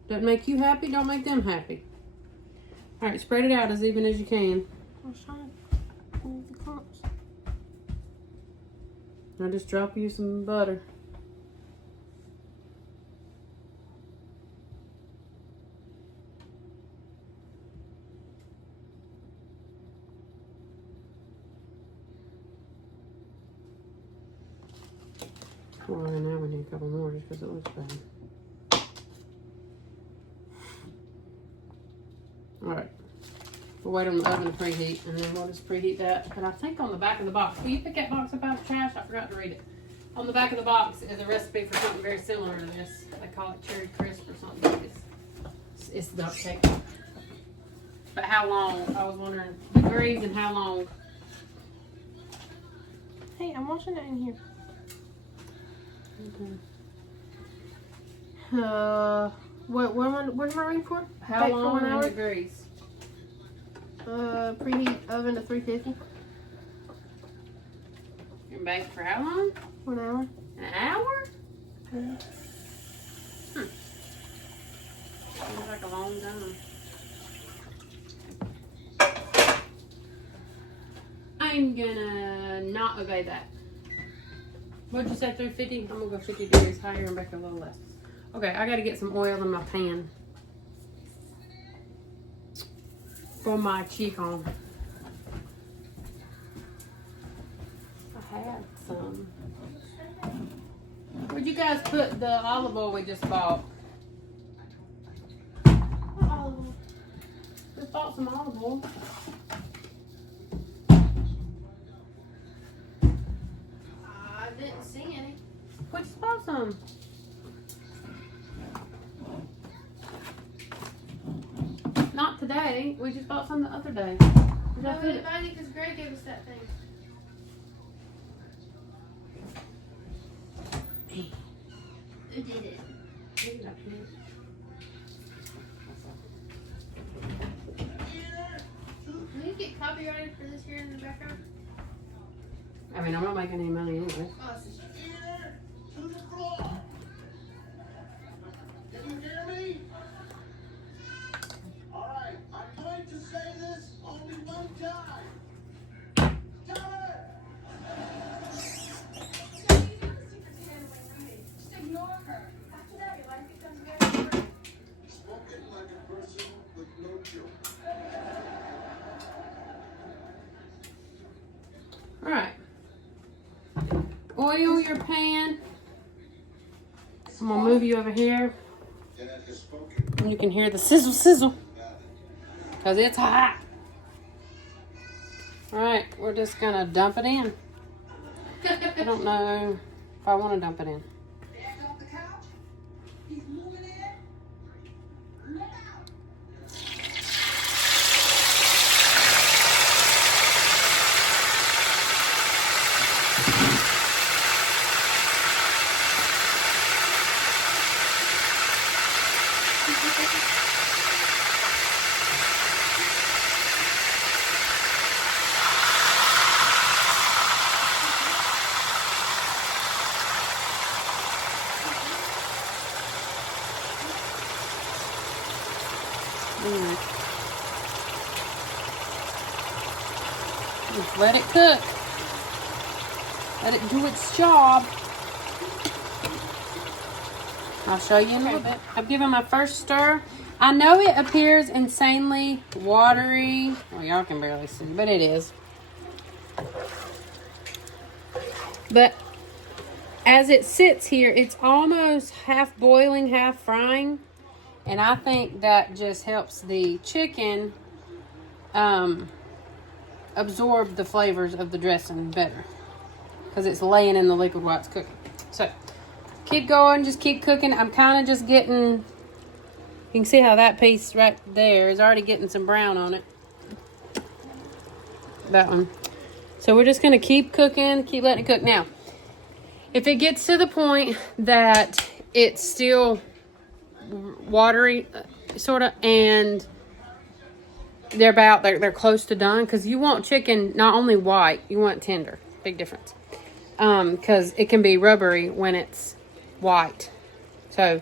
Doesn't make you happy, don't make them happy. All right, spread it out as even as you can. I was trying to move the clumps. I'll just drop you some butter. Well, now we need a couple more just because it looks bad. Alright. We'll wait on the oven to preheat and then we'll just preheat that. And I think on the back of the box, will you pick that box up out of the trash? I forgot to read it. On the back of the box is a recipe for something very similar to this. They call it cherry crisp or something. It's duck cake. But how long? I was wondering degrees and how long. Hey, I'm watching it in here. Okay. What am I reading for? How Bake long for 1 in hour? degrees? Preheat oven to 350. You bake for how long? 1 hour. An hour? Yeah. Seems like a long time. I'm gonna not obey that. What'd you say, 350? I'm gonna go 50 degrees higher and bake a little less. Okay, I gotta get some oil in my pan for my chicken. I had some. Where'd you guys put the olive oil we just bought? Just bought some olive oil. I didn't see any. We just bought some. Not today. We just bought some the other day. Where'd No, y'all we put didn't it? buy any because Greg gave us that thing. Who did it? Can you get copyrighted for this here in the background? I mean, I'm not making any money anyway. Oh, this is To the floor. Can you hear me? All right, I'm going to say this only one time. Tell her. Spoken like a person with no children. All right. Oil your pan. I'm gonna move you over here, Then at his spoken. and you can hear the sizzle, sizzle, cause it's hot. All right, we're just gonna dump it in. I don't know if I want to dump it in. Off the couch. He's moving in. Let out. All right. Just let it cook. Let it do its job. I'll show you in a little bit. I've given my first stir. I know it appears insanely watery. Well, y'all can barely see, but it is. But as it sits here, it's almost half boiling, half frying. And I think that just helps the chicken absorb the flavors of the dressing better. Because it's laying in the liquid while it's cooking. So, keep going, just keep cooking. I'm kind of just getting, you can see how that piece right there is already getting some brown on it. That one. So we're just gonna keep cooking, keep letting it cook. Now, if it gets to the point that it's still watery, sort of, and they're close to done, because you want chicken not only white, you want tender. Big difference. Because it can be rubbery when it's white. So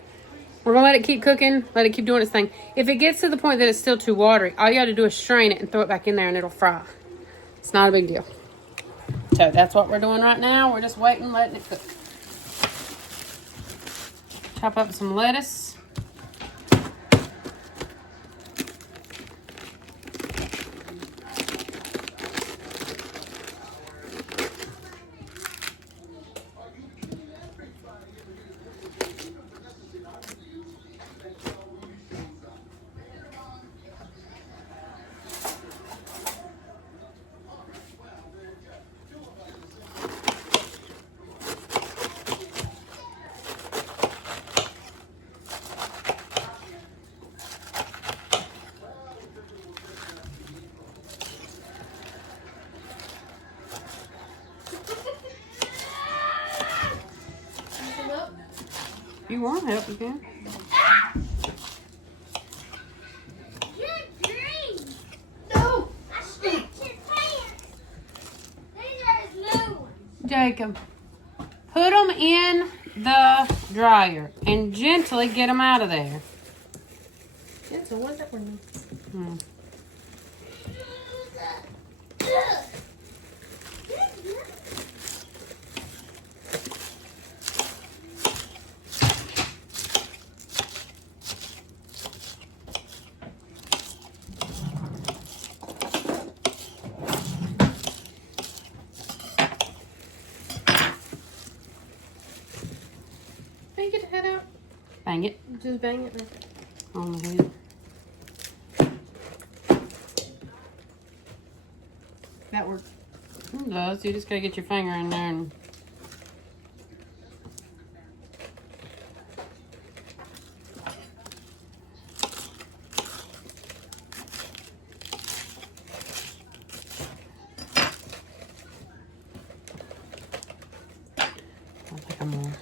we're gonna let it keep cooking, let it keep doing its thing. If it gets to the point that it's still too watery, all you got to do is strain it and throw it back in there, and it'll fry. It's not a big deal. So that's what we're doing right now. We're just waiting, letting it cook. Chop up some lettuce. If you want help, you can. No! I snapped his pants! These are his new ones. Jacob, put them in the dryer and gently get them out of there. Gentle, what's that one? Can you get the head out? Bang it Just bang it. on the head. That works. It does. You just gotta get your finger in there and. I think I'm more.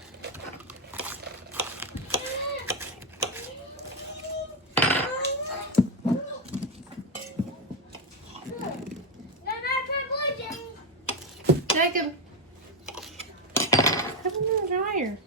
Jacob. Put them in the dryer.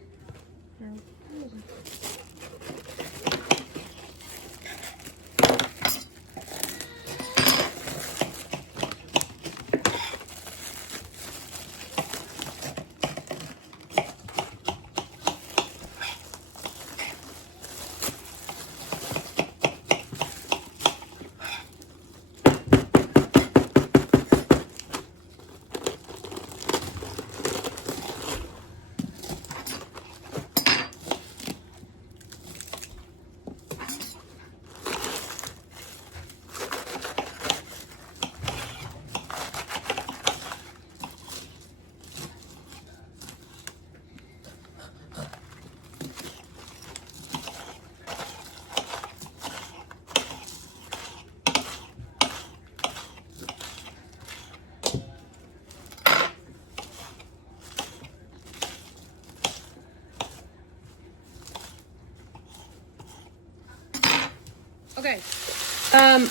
Okay.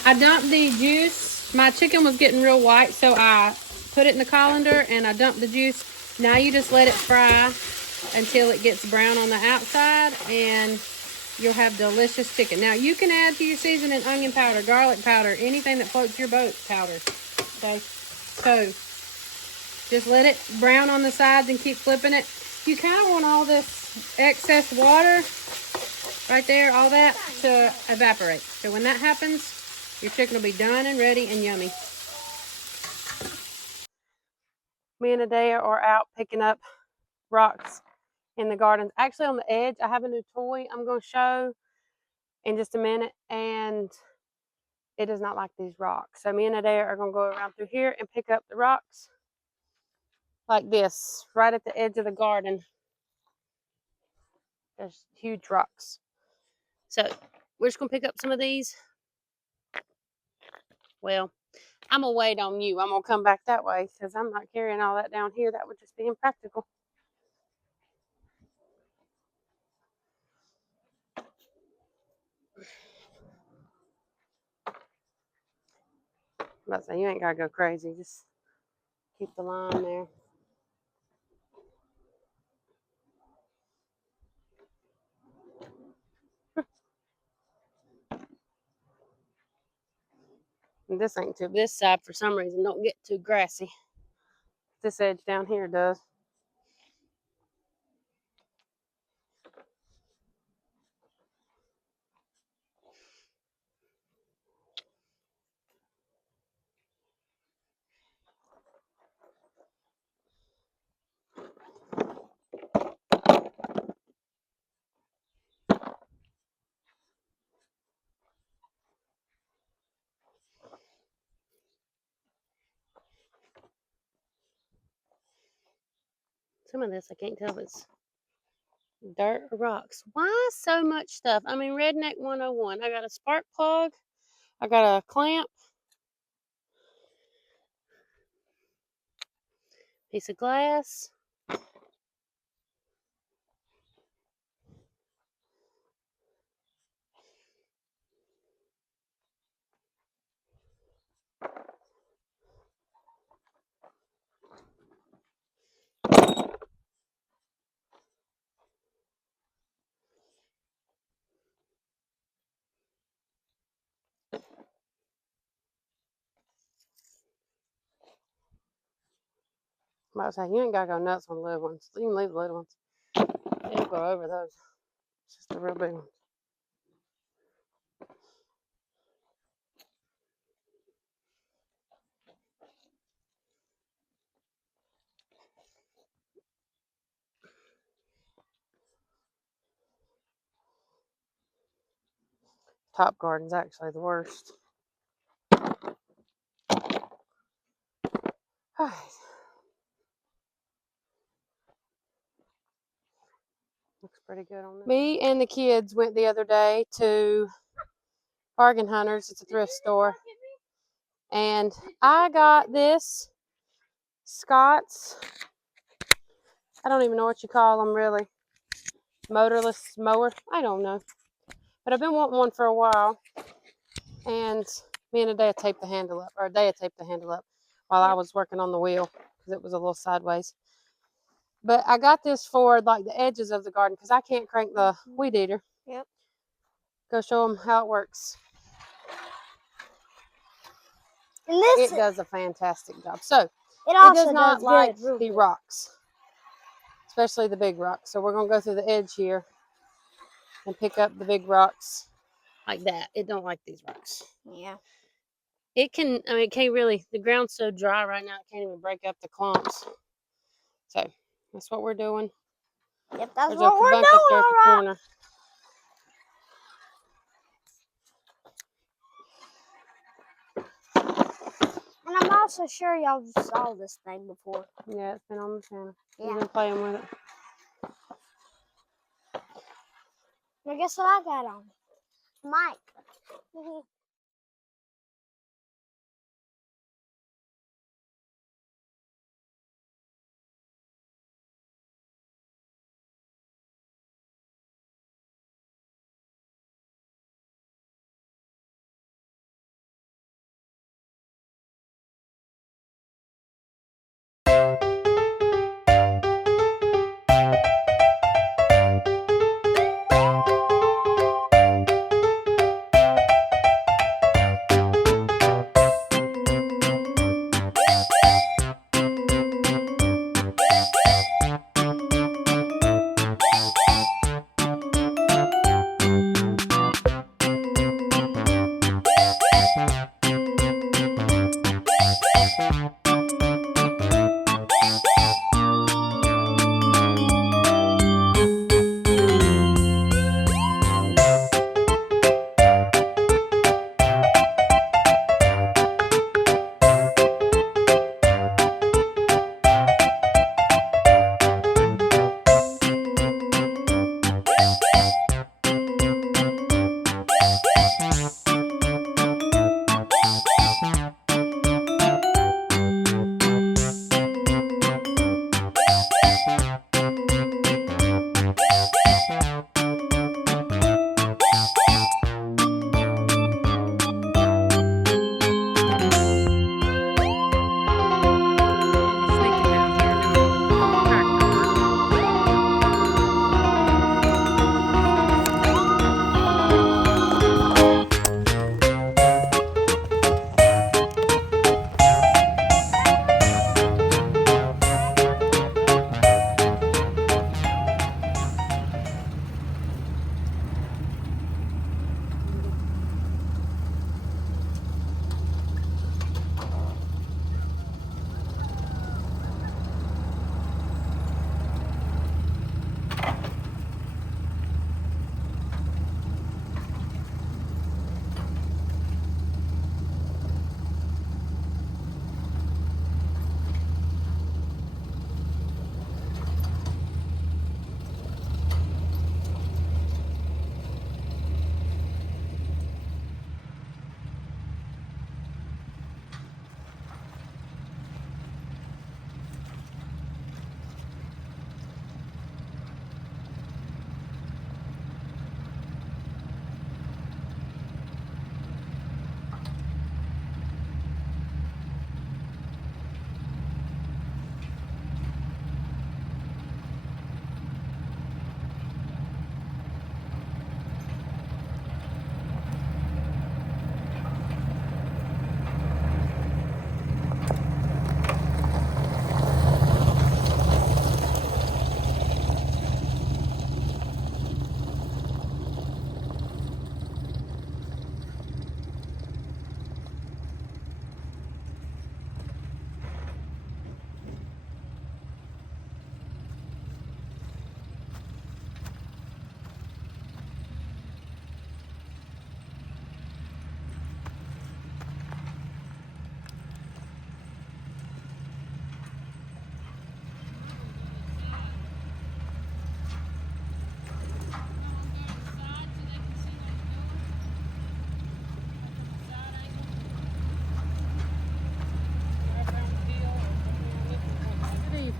I dumped the juice. My chicken was getting real white, so I put it in the colander and I dumped the juice. Now you just let it fry until it gets brown on the outside, and you'll have delicious chicken. Now you can add to your seasoning onion powder, garlic powder, anything that floats your boat powder. Okay. So just let it brown on the sides and keep flipping it. You kind of want all this excess water right there, all that, to evaporate. So when that happens, your chicken will be done and ready and yummy. Me and Adea are out picking up rocks in the gardens. Actually, on the edge, I have a new toy I'm going to show in just a minute, and it does not like these rocks. So me and Adea are going to go around through here and pick up the rocks like this, right at the edge of the garden. There's huge rocks. So we're just going to pick up some of these. Well, I'm going to wait on you. I'm going to come back that way because I'm not carrying all that down here. That would just be impractical. I'm about to say, you ain't got to go crazy. Just keep the line there. And this ain't too, this side for some reason don't get too grassy. This edge down here does. Some of this I can't tell if it's dirt or rocks. Why so much stuff? I mean, Redneck 101. I got a spark plug. I got a clamp. Piece of glass. I'm about to say, you ain't got to go nuts on the little ones. You can leave the little ones. It'll go over those. It's just a real big one. Top garden's actually the worst. Alright. Looks pretty good on this. Me and the kids went the other day to Bargain Hunters. It's a thrift store. And I got this Scott's, I don't even know what you call them really. Motorless mower. I don't know. But I've been wanting one for a while. And me and Adea taped the handle up. Or Adea taped the handle up while I was working on the wheel. Because it was a little sideways. But I got this for like the edges of the garden. Because I can't crank the weed eater. Yep. Go show them how it works. And this, It does a fantastic job. So, it it also does not does like good, real the good. rocks. Especially the big rocks. So we're going to go through the edge here. And pick up the big rocks. Like that. It don't like these rocks. Yeah. It can, I mean, it can't really, the ground's so dry right now, it can't even break up the clumps. So, that's what we're doing. Yep, that's There's what a we're bunch doing, up there at the alright. corner. And I'm also sure y'all saw this thing before. Yeah, it's been on the channel. Yeah. We've been playing with it. Now guess what I got on? Mike.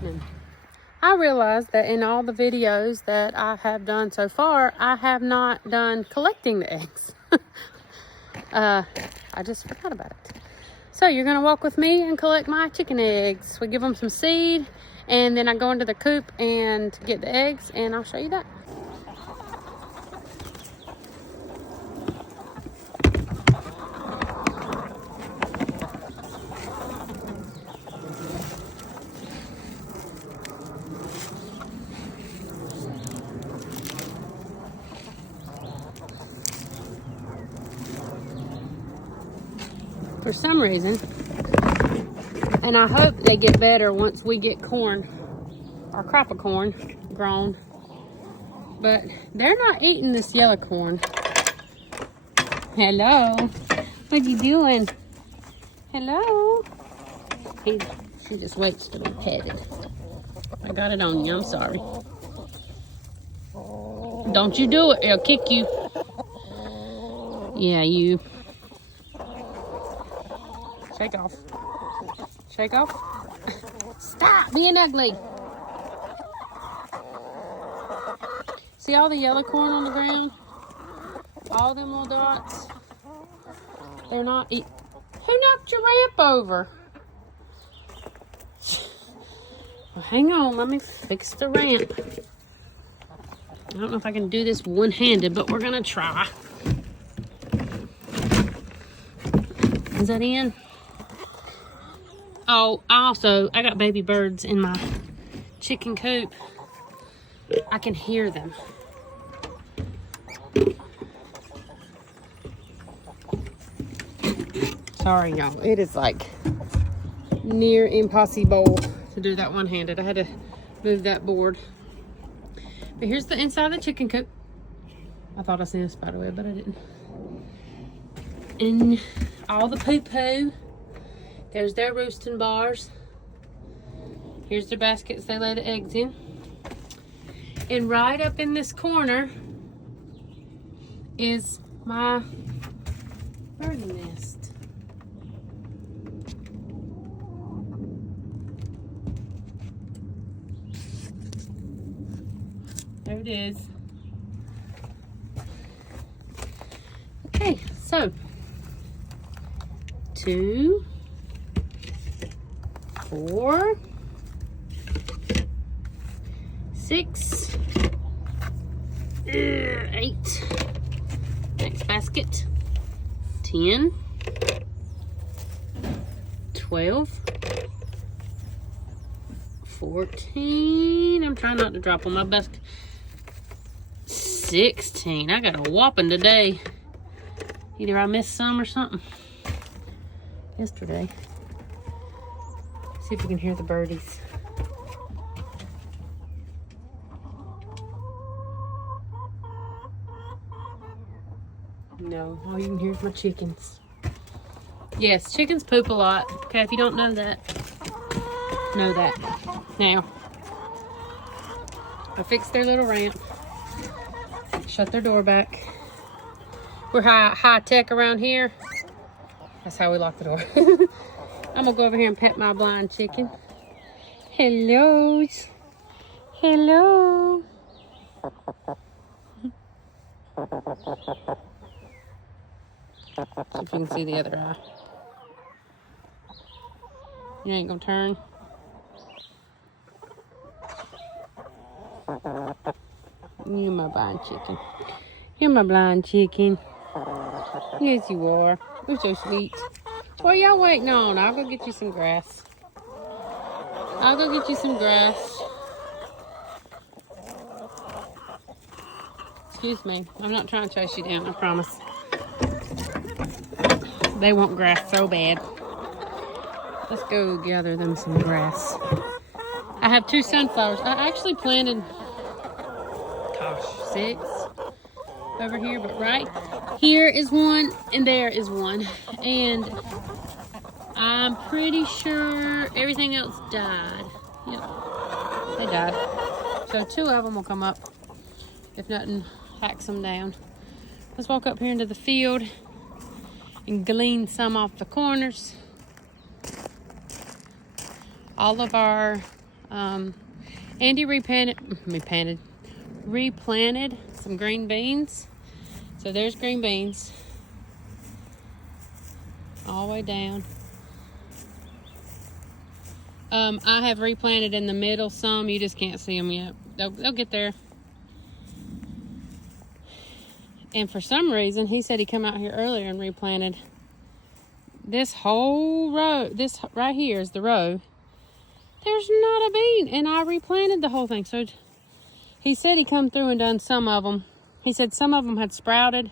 happening. I realized that in all the videos that I have done so far, I have not done collecting the eggs. I just forgot about it. So you're gonna walk with me and collect my chicken eggs. We give them some seed, and then I go into the coop and get the eggs, and I'll show you that. For some reason, and I hope they get better once we get corn, our crop of corn grown, but they're not eating this yellow corn. Hello, what you doing? Hello. She just waits to be petted. I got it on you, I'm sorry. Don't you do it, it'll kick you. Yeah, you. Shake off. Shake off. Stop being ugly. See all the yellow corn on the ground? All them little dots? They're not eat. Who knocked your ramp over? Well, hang on, let me fix the ramp. I don't know if I can do this one-handed, but we're gonna try. Is that in? Oh, I got baby birds in my chicken coop. I can hear them. Sorry, y'all. It is like near impossible to do that one-handed. I had to move that board. But here's the inside of the chicken coop. I thought I seen a spider web, but I didn't. And all the poo-poo. There's their roosting bars. Here's their baskets they lay the eggs in. And right up in this corner is my bird nest. There it is. Okay, so 2, 4, 6, 8. Next basket. 10, 12, 14. I'm trying not to drop on my basket. 16. I got a whopping today. Either I missed some or something yesterday. See if we can hear the birdies. No, all you can hear is my chickens. Yes, chickens poop a lot. Okay, if you don't know that, know that. Now, I fixed their little ramp. Shut their door back. We're high tech around here. That's how we lock the door. I'm gonna go over here and pet my blind chicken. Hello. Hello. See if you can see the other eye. You ain't gonna turn. You're my blind chicken. You're my blind chicken. Yes, you are. You're so sweet. What are y'all waiting on? I'll go get you some grass. I'll go get you some grass. Excuse me. I'm not trying to chase you down, I promise. They want grass so bad. Let's go gather them some grass. I have 2 sunflowers. I actually planted, 6 over here, but right here is one and there is one. And I'm pretty sure everything else died. Yep, they died. So 2 of them will come up. If nothing hacks them down. Let's walk up here into the field and glean some off the corners. All of our Andy replanted some green beans. So there's green beans all the way down. I have replanted in the middle some. You just can't see them yet. They'll get there. And for some reason, he said he come out here earlier and replanted this whole row. This right here is the row. There's not a bean, and I replanted the whole thing. So he said he come through and done some of them. He said some of them had sprouted.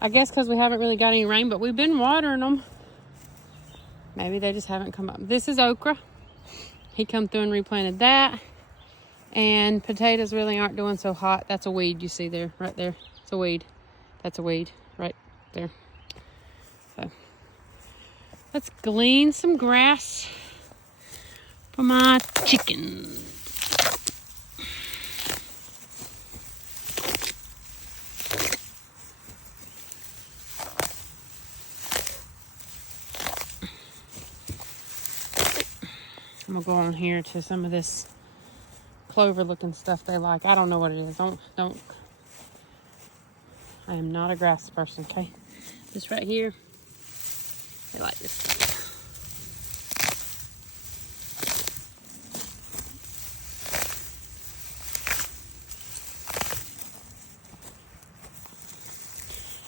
I guess because we haven't really got any rain, but we've been watering them. Maybe they just haven't come up. This is okra. He come through and replanted that. And potatoes really aren't doing so hot. That's a weed you see there, right there. It's a weed. That's a weed right there. So let's glean some grass for my chicken. I'm gonna go on here to some of this clover looking stuff they like. I don't know what it is. Don't. I am not a grass person, okay? This right here, they like this stuff.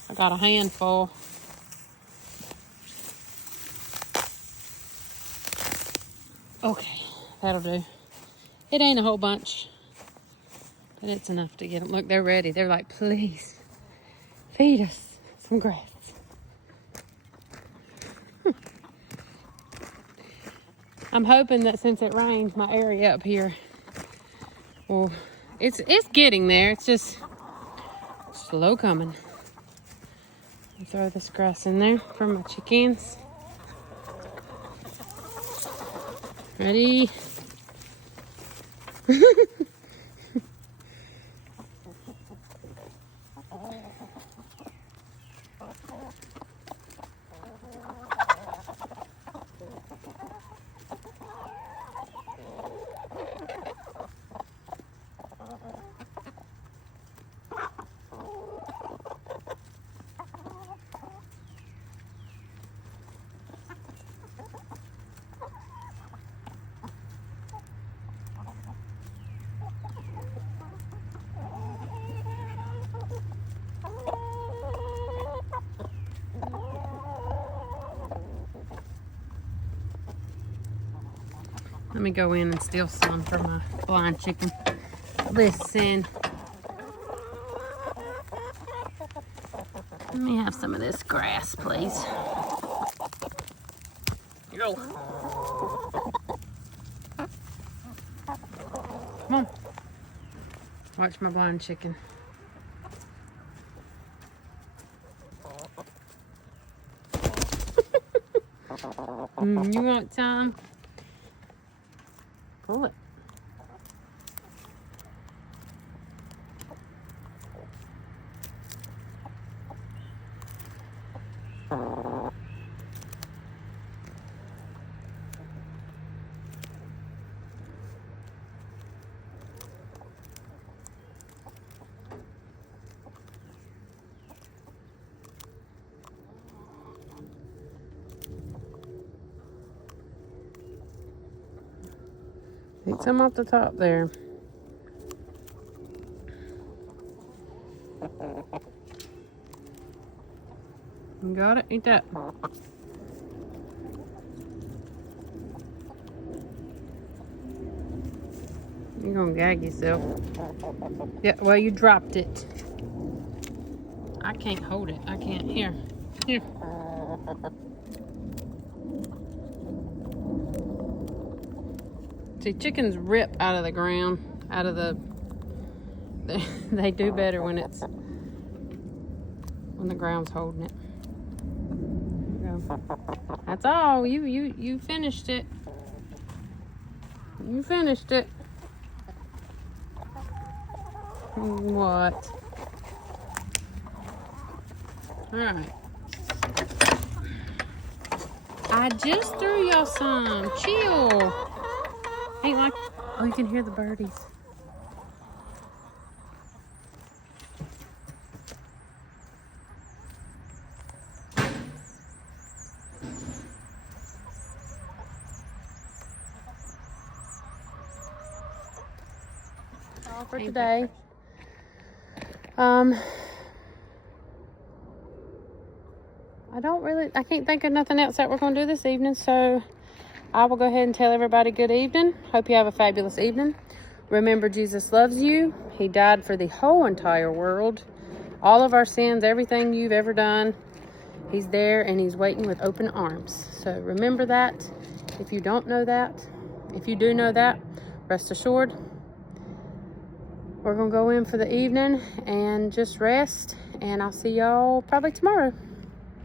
I got a handful. Okay, that'll do. It ain't a whole bunch, but it's enough to get them. Look, they're ready. They're like, please feed us some grass. I'm hoping that since it rained, my area up here, well, it's getting there. It's just slow coming. I'll throw this grass in there for my chickens. Ready? Let me go in and steal some for my blind chicken. Listen. Let me have some of this grass, please. Go. Come on. Watch my blind chicken. You want some? Pull it. Eat some off the top there. You got it? Eat that. You're gonna gag yourself. Yeah, well, you dropped it. I can't hold it. I can't. Here. Here. See, chickens rip out of the ground, out of the... They do better when the ground's holding it. There you go. That's all. You finished it. You finished it. What? All right. I just threw y'all some. Chill. Ain't like, oh, you can hear the birdies. All for today. I can't think of nothing else that we're going to do this evening, so I will go ahead and tell everybody good evening. Hope you have a fabulous evening. Remember, Jesus loves you. He died for the whole entire world. All of our sins, everything you've ever done, he's there and he's waiting with open arms. So remember that. If you don't know that, if you do know that, rest assured, we're going to go in for the evening and just rest. And I'll see y'all probably tomorrow.